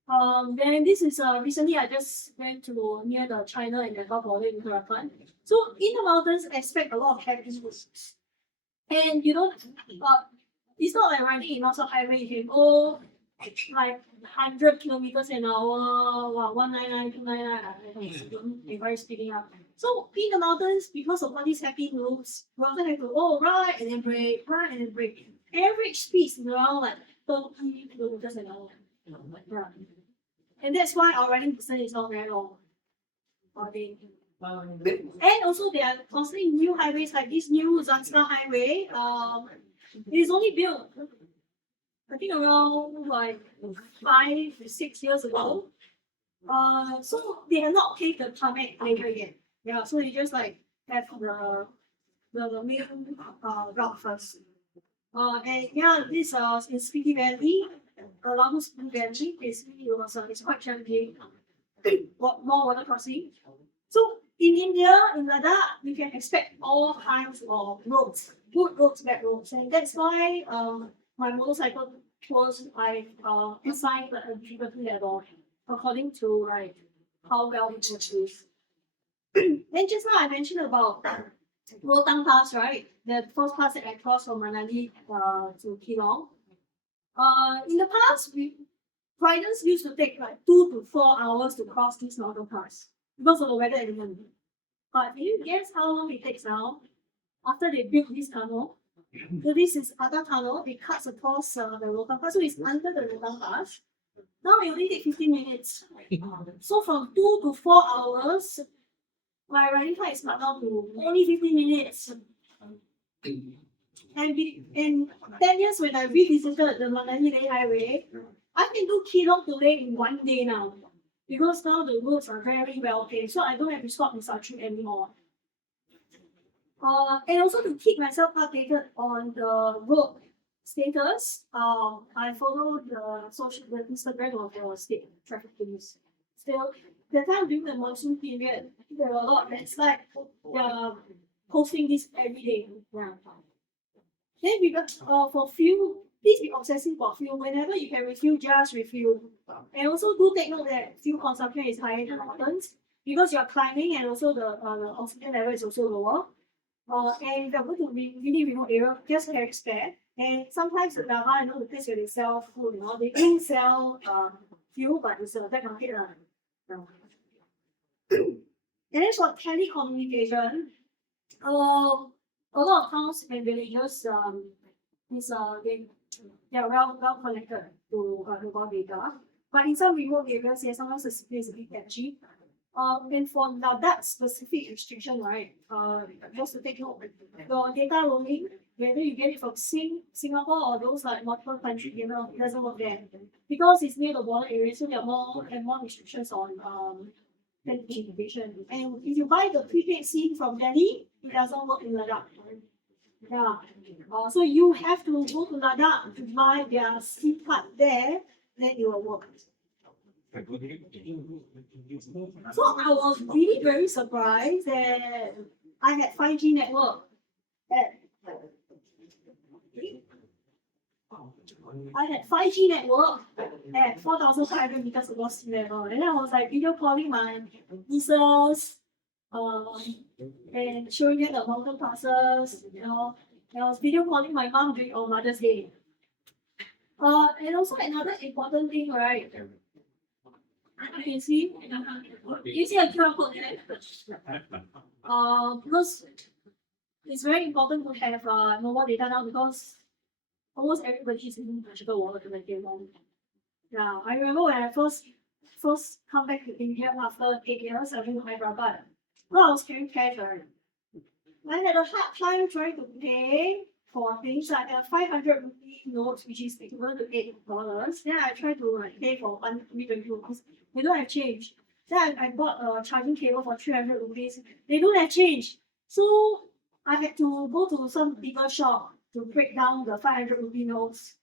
Then this is recently I just went to near the China and the Gulf border in Uttarakhand. So in the mountains, expect a lot of heavy roads. And you don't, it's not like riding in Himachal highway, you can go like 100 kilometers an hour, 199, 299, you're very speeding up. So in the mountains, because of all these happy roads, you often have to right and then brake, right and then brake. Average speed is around like 30 kilometers an hour. Yeah. And that's why our riding distance is not very long. And also there are constantly new highways like this new Zanskar highway. It is only built, I think around like 5 to 6 years ago. So they have not paved the tarmac later yet. Yeah, so they just like have the main route first. And yeah, this in Spiti Valley, Lamu Spiti Valley, basically it's quite challenging. More water crossing. So in India, in Ladakh, you can expect all kinds of roads, good roads, bad roads, and that's why my motorcycle tours I assign a difficulty level according to like how well the road is. Then just now I mentioned about Rotang Pass, right? The first pass that I crossed from Manali to Keelong. In the past, riders used to take like 2 to 4 hours to cross this mountain pass because of the weather element. But can you guess how long it takes now? After they built this tunnel, so this is other tunnel, it cuts across the Rotang Pass, so it's under the Rotang Pass. Now it only takes 15 minutes. So from 2 to 4 hours, my riding time is cut down to only 15 minutes. And in 10 years when I revisited the Manali Leh Highway, I can do Keelong to Leh in 1 day now. Because now the roads are very well paved, so I don't have to stop in Satchuk anymore. And also to keep myself updated on the road status, I follow the Instagram of the state traffic police. Still, that time during the monsoon period, there were a lot of landslide. They're posting this every day. Yeah. Then we got for fuel, please be obsessive for fuel. Whenever you can refuel, just refuel. And also do take note that fuel consumption is higher in the mountains because you're climbing and also the oxygen level is also lower. And if you're going to really remote area, just carry spare. And sometimes the Lava, I know the place where they sell food, they can sell fuel, but it's a black market. And then for telecommunication, a lot of towns and villages they're well connected to mobile data. But in some remote areas, sometimes the signal is a bit patchy. And for Ladakh specific restriction, right? Just to take note, the data roaming, whether you get it from Singapore or those like multiple countries, it doesn't work there. Because it's near the border area, so there are more restrictions on telecommunication. And if you buy the prepaid SIM from Delhi, it doesn't work in Ladakh. Yeah. So you have to go to Ladakh to buy their SIM card there, then it will work. So I was really very surprised that I had 5G network. I had 5G network at 4,500 meters above sea level, and I was like video calling my nieces, and showing them the mountain passes, and I was video calling my mom during our Mother's Day. And also another important thing, right? You can see, you see a QR code there. Because it's very important to have mobile data now because almost everybody is using vegetable water to make it long. Yeah, I remember when I first come back to India after 8 years, I went to Hyderabad. Well, I was carrying cash, right? I had a hard time trying to pay for things like a 500 rupee note, which is equivalent to $8. Then I tried to like pay for 120 rupees. They don't have change. Then I bought a charging cable for 300 rupees. They don't have change. So I had to go to some bigger shop to break down the 500 rupee notes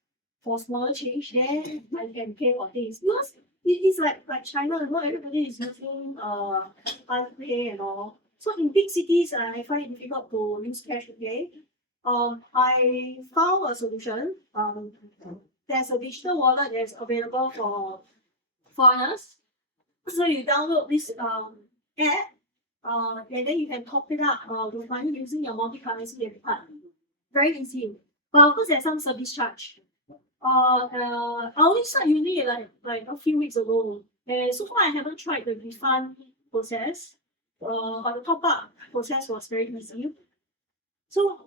for smaller change. Then I can pay for things. Because it's like China, not everybody is using Alipay and all. So in big cities, I find it difficult to use cash to pay. I found a solution. There's a digital wallet that's available for foreigners. So you download this app, and then you can top it up with money using your multi-currency debit card. Very easy. But of course, there's some service charge. I only started using it like a few weeks ago, and so far I haven't tried the refund process. But the top up process was very easy. So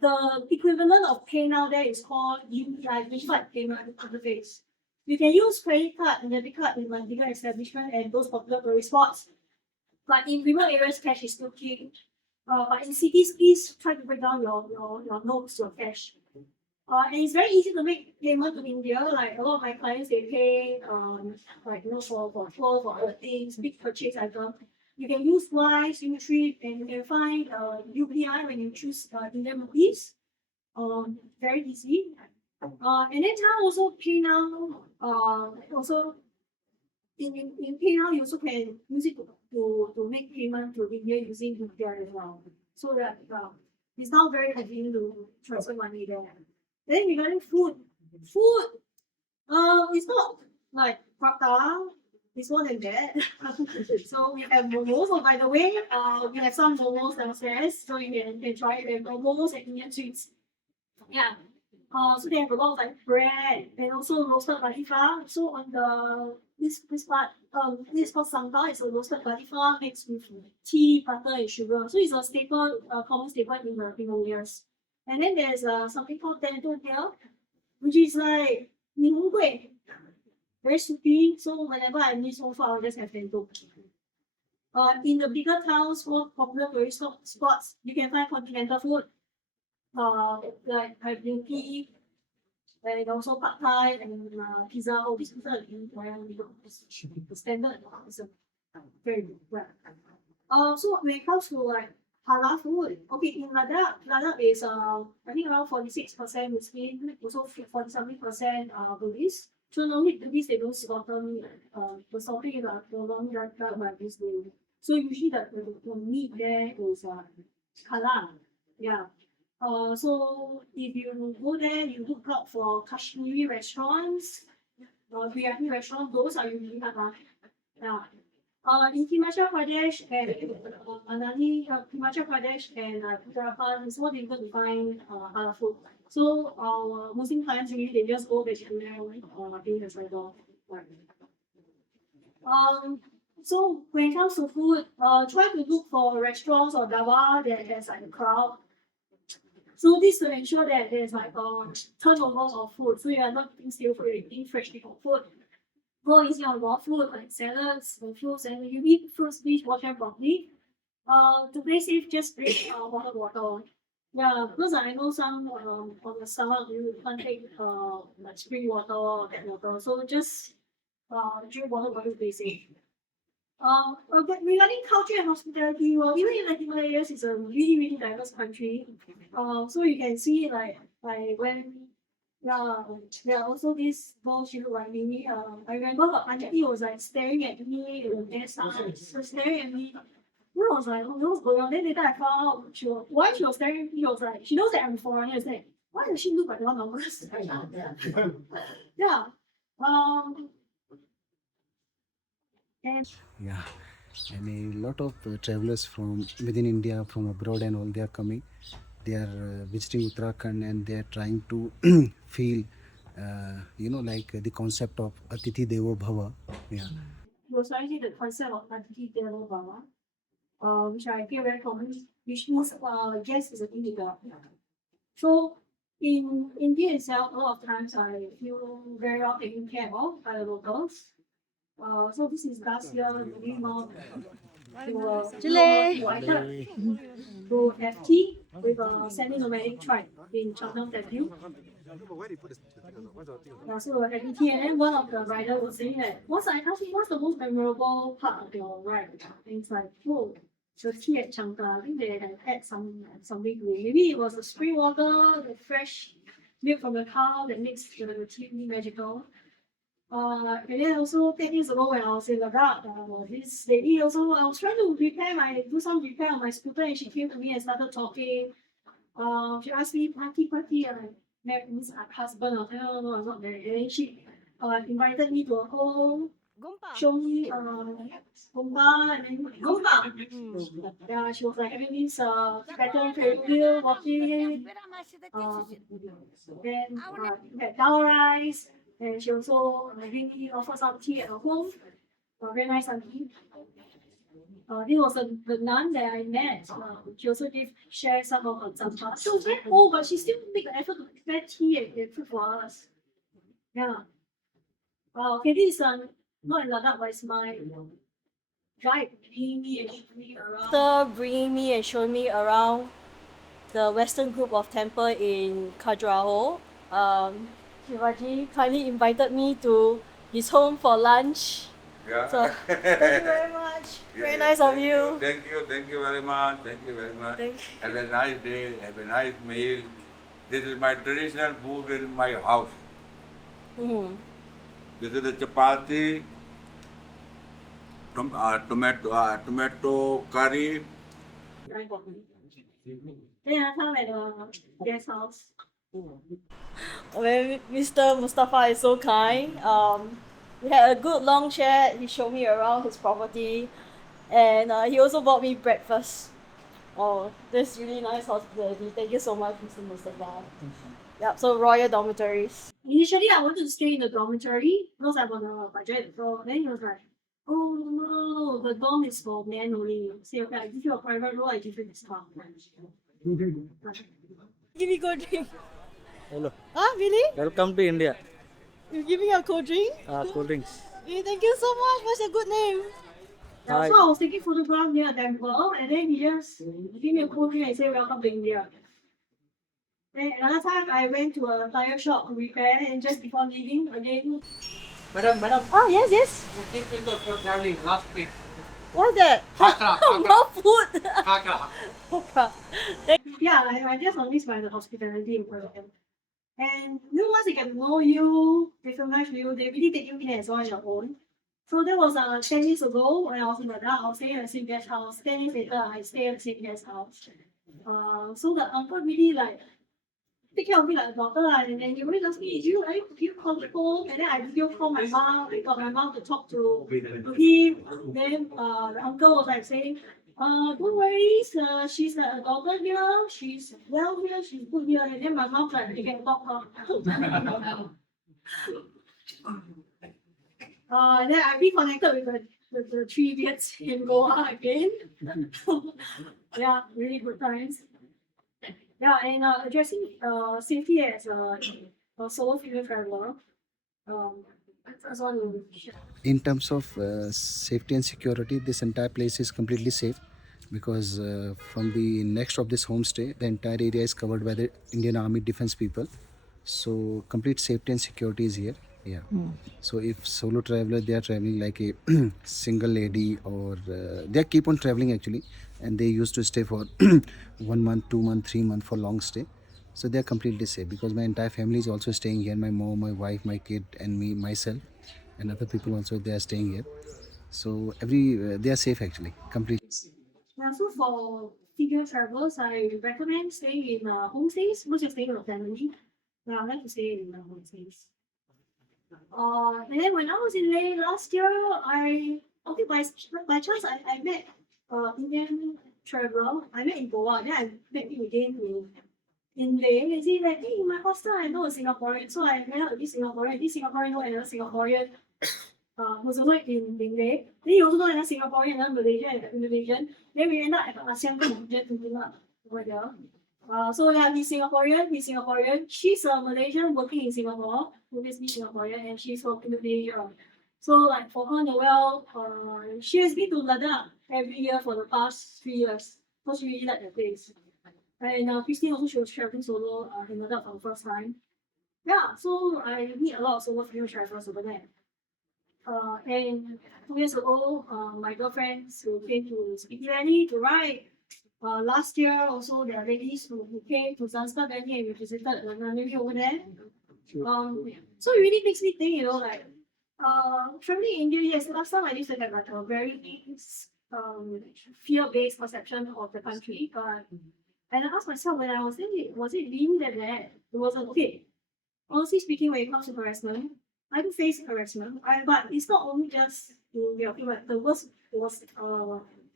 the equivalent of PayNow there is called UPI, Unified Payment Interface. You can use credit card and debit card in like bigger establishment and those popular tourist spots. But in remote areas, cash is still king. But in cities, please try to break down your notes, your cash. And it's very easy to make payment to India. Like a lot of my clients, they pay like for tour, for other things, big purchase item. You can use Wise, Utrip, and you can find UPI when you choose Indian rupees. Very easy. And then now also PayNow. Also in PayNow, you also can use it to make payment to India using UPI as well. So that it's now very convenient to transfer money there. Then regarding food, it's not like prata. It's more than that. So we have momos. Oh, by the way, we have some momos downstairs, so you can try them. Momos and Indian sweets. Yeah. So they have a lot of like bread and also roasted barifa. So on this part, this is called sambal. It's a roasted barifa mixed with tea, butter, and sugar. So it's a staple, common staple in the Himalayas. And then there's something called tento here, which is like ming gui. Very soupy, so whenever I miss so far, I'll just have tento. In the bigger towns, more popular tourist spots, you can find continental food. Like Haiblinki, and also pad thai and pizza. All these people are in the standard is very good. Well, so when it comes to like halal food, okay, in Ladakh is I think around 46% Muslim, also 47% Buddhist. So normally Buddhist they don't slaughter meat. The slaughtering the long dark like this day. So usually the meat there is halal. Yeah. So if you go there, you look out for Kashmiri restaurants, biryani restaurants. Those are usually halal. Yeah. In Himachal Pradesh and Himachal Pradesh and Uttarakhand, it's more difficult to find halal food. So our Muslim clients really they just go vegetarian things as well. So when it comes to food, try to look for restaurants or dhaba that has like a crowd. So this to ensure that there's like a turnover of food. So you are not eating stale food, you're eating freshly cooked food. Go easy on raw food like salads and fruits, and when you eat fruits, please wash them properly. To play safe, just drink water. Yeah, because I know some on the stomach you can't take like spring water or tap water. So just drink water to play safe. But regarding culture and hospitality, well, even in the Himalayas, it's a really diverse country. So you can see like when there are also these girls she look like me. I remember her auntie was like staring at me with their stars, staring at me. Then I was like, oh, what's going on? Then later I found out why she was staring at me. She was like, she knows that I'm foreigner. It's like, why does she look like one of us? Yeah. And Yeah, and a lot of travelers from within India, from abroad, and all they are coming. They are visiting Uttarakhand and they are trying to feel, like the concept of Atithi Devo Bhava. Yeah. it was actually the concept of Atithi Devo Bhava, which I feel very common, which means guest is a individual. So in India itself, a lot of times I feel very well taken care of by the locals. So this is last year, maybe more invited to have tea with a semi-nomadic tribe in Chatham Plateau. Yeah, so we were having tea, and then one of the riders was saying that, I asked him, what's the most memorable part of your ride? And it's like, oh, the tea at Changka. I think they had had something to it. Maybe it was the spring water, the fresh milk from the cow that makes the tea really magical. And then also 10 years ago when I was in Ladakh, this lady also, I was trying to do some repair on my scooter, and she came to me and started talking. She asked me, party, and I met this husband. I said, no, I'm not married. And then she invited me to a home, show me Gomba, and then Gomba. Yeah, she was like having this pattern wheel walking. Then had dal rice, and she also really offered some tea at her home. Very nice auntie. This was the nun that I met. She also share some of her zampa. She was very old, but she still make the effort to prepare tea and food for us. Yeah. Okay, this is not in Ladakh, but it's my guide bringing me and showing me around. After bringing me and showing me around the western group of temple in Khajuraho, Shivaji kindly invited me to his home for lunch. Yeah. So thank you very much. Very nice of you. Thank you very much. Thank you very much. Thank you. Have a nice day, have a nice meal. This is my traditional food in my house. Mm-hmm. This is the chapati, tomato curry. Very important. Then I come at the guest house. When Mr. Mustafa is so kind. We had a good long chat. He showed me around his property, and he also bought me breakfast. Oh, that's really nice hospitality. Thank you so much, Mr. Mustafa. Yep, so royal dormitories. Initially, I wanted to stay in the dormitory because I'm on a budget. So then he was like, oh, no, the dorm is for men only. Say, okay, I give you a private room, I give you discount. Give me cold drink. Hello. Ah, really? Welcome to India. You give me a cold drink? Cold drinks. Hey, thank you so much. What's your good name? Hi. So I was taking photograph near a temple, and then he just gave me a cold drink and said, welcome to India. Then another time I went to a tire shop to repair, and just before leaving again. Madam. Oh, yes. For traveling last week. What's that? More food. Kakra. Yeah, I just amazed by the hospitality in Korea. And once they get to know you, they recognize you, they really take you in as one of your own. So that was 10 years ago when I was in Ladakh. I was staying at the same guest house. 10 years later, I stay at the same guest house. So the uncle really take care of me like a daughter, and then he always asked me, do you call home? And then I video call my mom. I got my mom to talk to him. Then the uncle was like saying, don't worry, she's a daughter here, she's well here, she's good here. And then my mom's like, you can talk her. And then I reconnected with the three idiots in Goa again. Yeah, really good times. Yeah, and addressing safety as a solo female traveler. That's one. In terms of safety and security, this entire place is completely safe because from the next of this homestay, the entire area is covered by the Indian Army Defense people. So complete safety and security is here. Yeah. So if solo traveler, they are traveling like a single lady, or they keep on traveling actually, and they used to stay for 1 month, 2 months, 3 months for long stay. So they are completely safe because my entire family is also staying here. My mom, my wife, my kid, and me, myself, and other people also, they are staying here. So they are safe actually, completely. Yeah, so for female travelers, I recommend staying in homestays. Once you're staying with a family, I like to stay in homestays. And then when I was in Leh last year, by chance I met Indian traveler. I met in Goa, then I met him again in Leh. And he like, hey, in my hostel I know a Singaporean, so I met up with this Singaporean. This Singaporean know another Singaporean who's also in Leh. Then he also know another Singaporean, another Malaysian, and Indonesian. Then we end up at the ASEAN region to meet up over there. So yeah, he's Singaporean. She's a Malaysian working in Singapore, obviously Singaporean, and she's working with the so like for her Noel, she has been to Ladakh every year for the past 3 years. So she really liked the place. And Christine also, she was traveling solo in Ladakh for the first time. Yeah, so I meet a lot of solo female travelers over there. And 2 years ago, my girlfriends who came to Speedy Valley to ride. Last year also there are ladies who came to Zanskar Valley and we visited the nunnery over there. So it really makes me think, you know, like traveling in India, yes, last time I used to have like a very fear-based perception of the country. And I asked myself when I was in it, was it really that bad? It wasn't okay. Honestly speaking, when it comes to harassment, I do face harassment. But it's not only just the worst was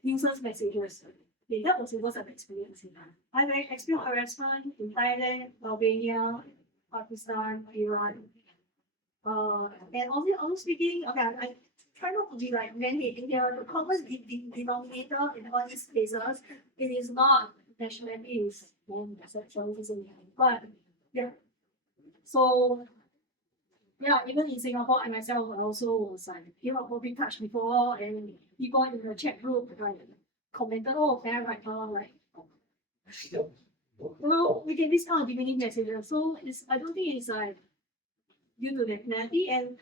useless messages. Okay, that was the worst I've experienced. I've experienced harassment in Thailand, Albania, Pakistan, Iran. And honestly speaking, okay, I try not to be like man-hating here. The common denominator in all these cases, it is not nationality, it's sexualism. But yeah, so yeah, even in Singapore, I myself also was like, being touched before, and people in the chat group like commented, oh, can I write down like, we get this kind of demeaning messages. So I don't think it's like due to nationality. And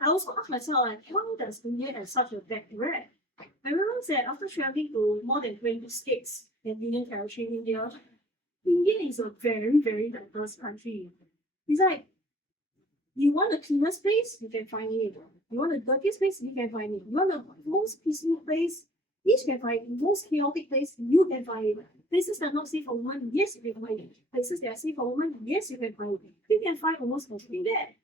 I also asked myself, like, how does India have such a bad rep? I realized that after traveling to more than 20 states and Union Territory in India, India is a very, very diverse country. It's like, you want the cleanest place, you can find it. You want the dirtiest place, you can find it. You want the most peaceful place, you can find it. The most chaotic place, you can find it. Places that are not safe for women, yes, you can find it. Places that are safe for women, yes, you can find it. You can find almost everything there.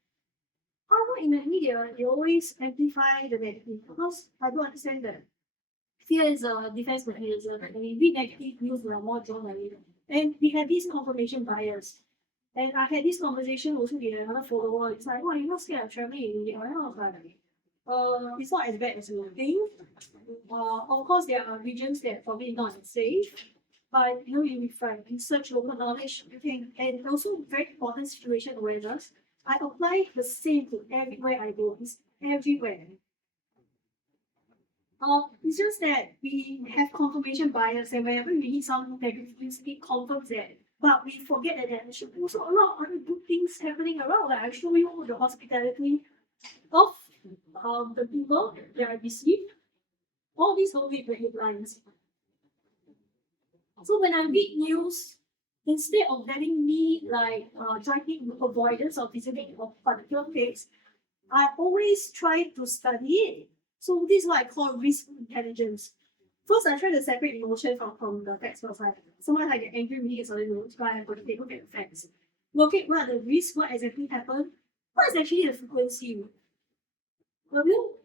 However, in the media, they always amplify the negative because I don't understand that fear is a defense mechanism. And we read negative news, we are more drawn to it. And we have this confirmation bias. And I had this conversation also with another follower. It's like, oh, you're not scared of traveling in India. I was like, it's not as bad as you think. Of course, there are regions that probably not as safe. But you know, you research local knowledge, you can, and also very important situation awareness. I apply the same to everywhere I go. It's everywhere. It's just that we have confirmation bias, and whenever we read some negative news, it confirms that. But we forget that there should also a lot of other good things happening around. Like I show you the hospitality of the people that I received. All these don't read the headlines. So when I read news, instead of letting me like driving avoidance of visiting a particular place, I always try to study it. So this is what I call risk intelligence. First, I try to separate emotion from the facts. Like sometimes I get angry when he gets on the news, but I have to take a look at the facts. Look at what are the risks, what exactly happened, what is actually the frequency.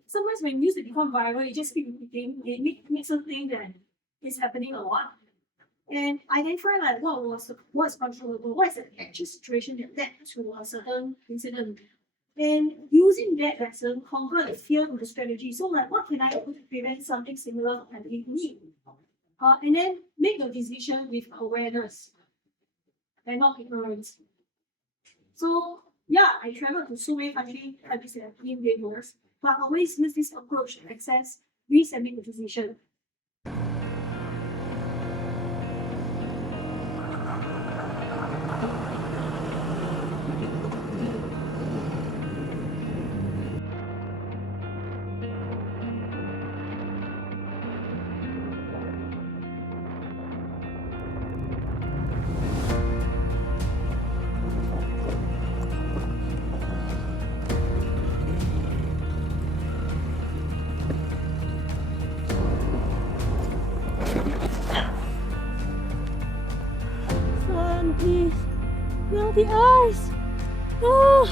Sometimes when news become viral, it just keep repeating, it makes us think that it's happening a lot. And identify like what's controllable, what is the actual situation that led to a certain incident. And using that lesson, convert the fear into strategy. So like, what can I do to prevent something similar happening to me? And then make a decision with awareness and not ignorance. So yeah, I traveled to so many countries that have been dangerous, but I always use this approach to access risk and make a decision. Please, melt the ice. Oh.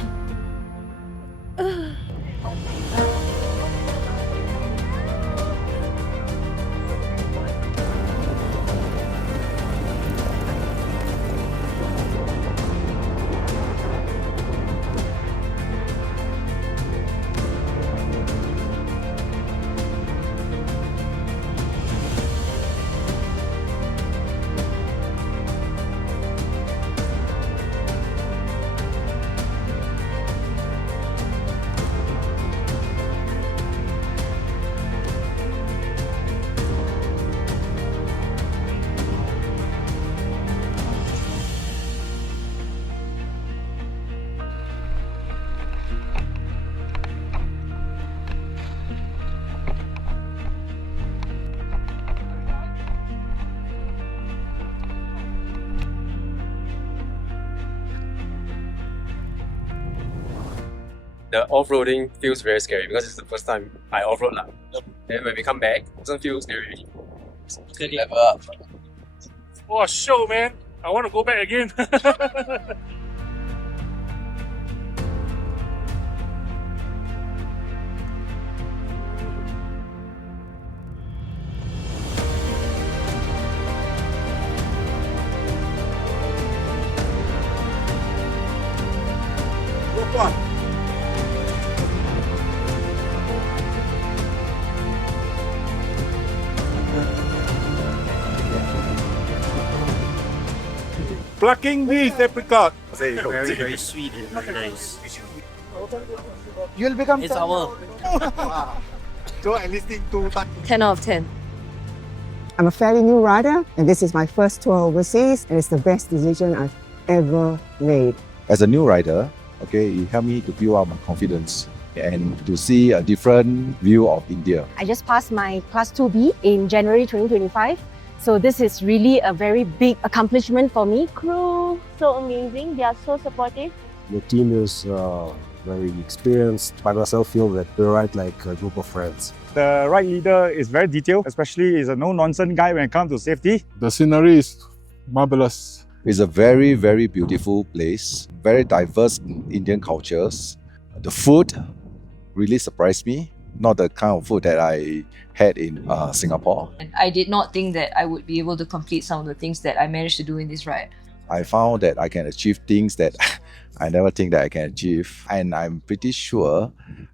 the off-roading feels very scary because it's the first time I off-road now. Then when we come back, it doesn't feel scary. Level up. Oh, show, man. I want to go back again. Plucking this apricot. Very sweet and very nice. You'll become. It's our. So enlisting 2 times. 10 out of 10. I'm a fairly new rider, and this is my first tour overseas, and it's the best decision I've ever made. As a new rider, okay, it helped me to build up my confidence and to see a different view of India. I just passed my Class 2B in January 2025, so this is really a very big accomplishment for me. Crew, so amazing. They are so supportive. The team is very experienced. I myself feel that we ride like a group of friends. The ride leader is very detailed, especially is a no-nonsense guy when it comes to safety. The scenery is marvelous. It's a very, very beautiful place, very diverse Indian cultures. The food really surprised me, not the kind of food that I had in Singapore. And I did not think that I would be able to complete some of the things that I managed to do in this ride. I found that I can achieve things that I never think that I can achieve, and I'm pretty sure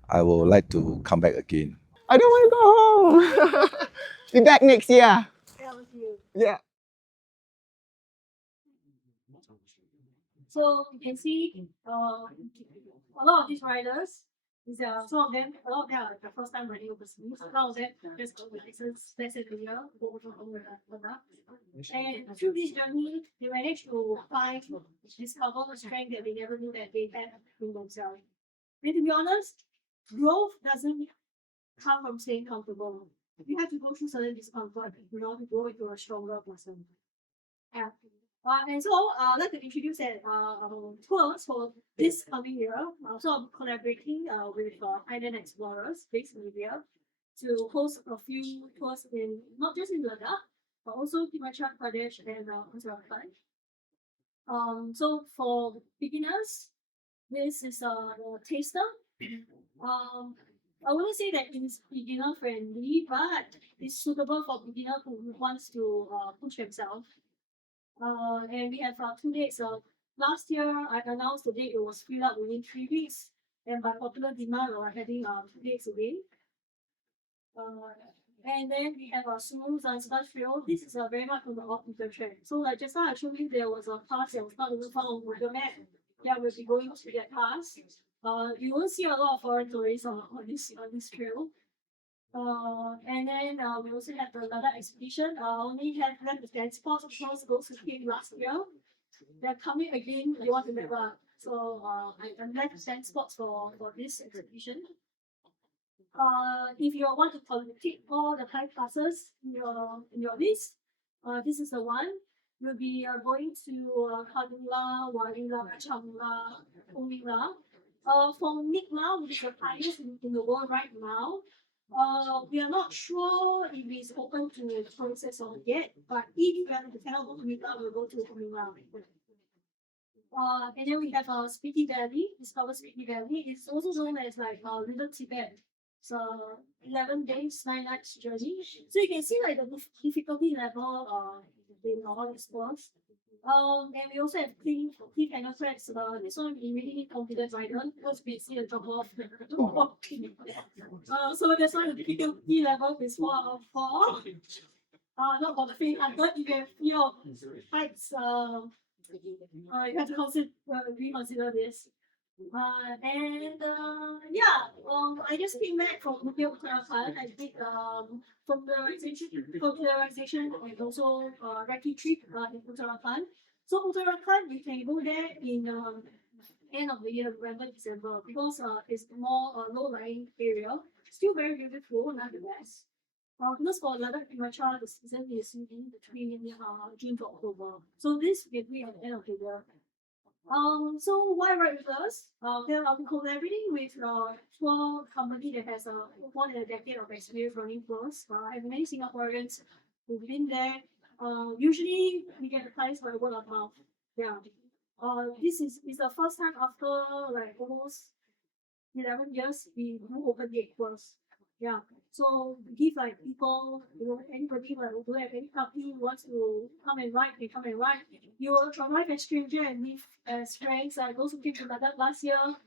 I would like to come back again. I don't want to go home. Be back next year. Yeah. So you can see a lot of these riders, some of them, a lot of them are the first time riding overseas. A lot of them just go with license less than a year, go over Ladakh. And through this journey, they managed to discover a strength that they never knew that they had in themselves. And to be honest, growth doesn't come from staying comfortable. You have to go through certain discomfort in order to grow into a stronger person. Yeah. And so I'd like to introduce tours for this coming year. So I'm collaborating with Island Explorers based in India to host a few tours in not just in Ladakh, but also Himachal Pradesh and Uttarakhand. So for beginners, this is the taster. I wouldn't say that it is beginner friendly, but it's suitable for beginner who wants to push themselves. And we have 2 days. Last year, I announced the date it was filled up within 3 weeks, and by popular demand, we're having 2 days again. And then we have a Sumus and Slush Trail. This is very much on the off-road track. So like just now I showed you there was a pass that was not even found on Google Map. Yeah, we'll be going to that pass. You won't see a lot of foreign tourists on this trail. And then we also have the Ladakh expedition. Only have left the 10 spots because those who came last year. They're coming again, they want to level up. So I'm left 10 spots for this expedition. If you want to complete all the high classes in your list, this is the one. We'll be going to Kadula, Warila, Chamla, Umila. For Nikla, which is the highest in the world right now, we are not sure if it's open to tourists or yet, but if you cannot go to Nikla, we'll go to Umila. And then we have Spiti Valley, Discover Spiti Valley. It's also known as like Little Tibet. So 11 days, 9 nights journey. So you can see like the difficulty level in all these sports. And we also have Cliff and Tracks. This one we really need confidence rider because we see a drop off. So that's why the difficulty level is 4 out of 4. Not for the faint hearted. If you have fear of heights, you have to reconsider this. I just came back from Uttarakhand. I did familiarization and also recce trip in Uttarakhand. So Uttarakhand, we can go there in end of the year, November, December, because it's more low-lying area. Still very beautiful, nonetheless. Because for Ladakh Himachal, the season is in between June to October. So this will be at the end of the year. So why ride with us? Well, I'm collaborating with a tour company that has more than a decade of experience running tours. I have many Singaporeans who've been there. Usually we get the price by word of mouth. Yeah. This is the first time after like almost 11 years we do open gate tours. Yeah. So we give like people, anybody like who don't have any company who wants to come and ride, they come and ride. You will arrive as stranger and live as friends. Like those who came to Ladakh last year,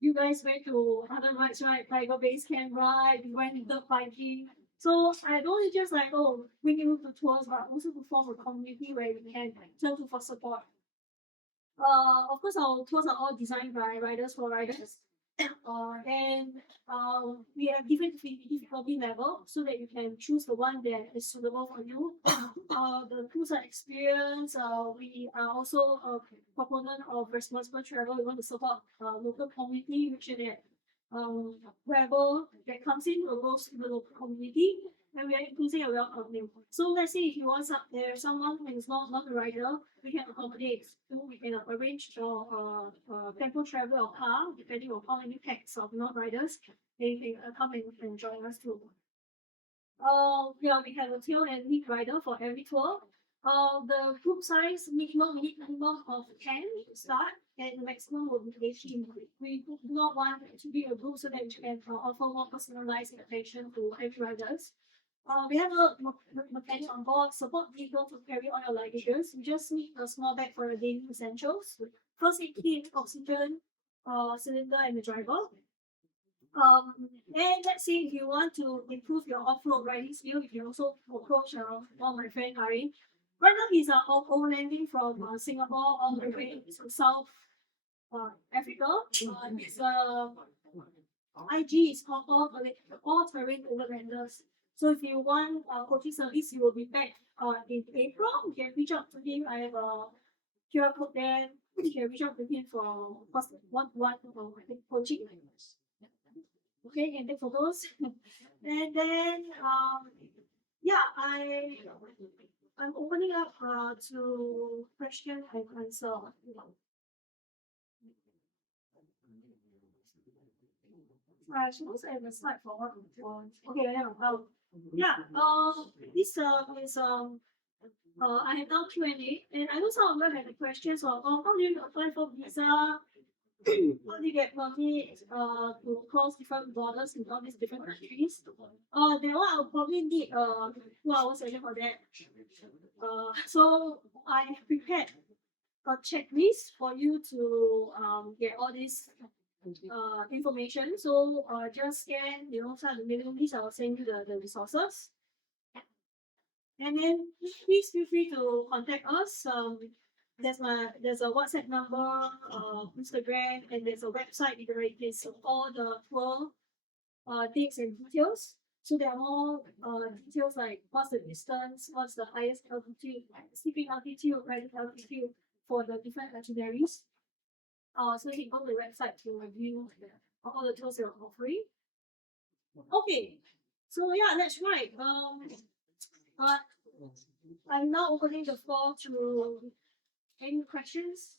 you guys went to other rides, right? Tiger Base Camp ride, we went dirt biking. So I don't just like, bring you to tours, but also to form a community where we can turn to for support. Of course, our tours are all designed by riders for riders. And we have different difficulty level so that you can choose the one that is suitable for you. The tours are experience. We are also a proponent of responsible travel. We want to support local community, which is that wherever that comes in will go to the local community. And we are increasing a welcome. So let's say if you want someone who is not a rider, we can accommodate. So we can arrange for tempo travel or car, depending on how many packs of non-riders they come and join us too. Yeah, we have a tail and lead rider for every tour. The group size minimum of 10 to start, and the maximum will be 18. We do not want to be a group so that we can offer more personalized attention to every riders. We have a mechanic on board, support vehicle to carry all your luggages. You just need a small bag for your daily essentials. First aid kit, oxygen, cylinder, and the driver. And let's say if you want to improve your off-road riding skill, you can also approach one of my friend Karin. Right now he's overlanding from Singapore all the way to South Africa. His IG is called All Terrain Overlanders. So if you want coaching service, he will be back in April. You can reach out to him. I have a QR code there. You can reach out to him for one-to-one coaching. Okay, and take photos. And then yeah, I'm opening up to question and answer. I should also have a slide for what okay, yeah, this is I have done Q&A, and I know some of them have the questions of how do you apply for visa, how do you get permit to cross different borders in all these different countries. That one I'll probably need 2 hours session for that. So I have prepared a checklist for you to get all this information. So just scan, some of the mailing list. I'll send you the resources. And then please feel free to contact us. There's a WhatsApp number, Instagram, and there's a website in the right place. So all the tour dates and details. So there are more details like what's the distance, what's the highest altitude, sleeping altitude, riding altitude for the different itineraries. So you can go to the website to review all the tours you're offering. Okay, so yeah, that's right. I'm now opening the floor to any questions.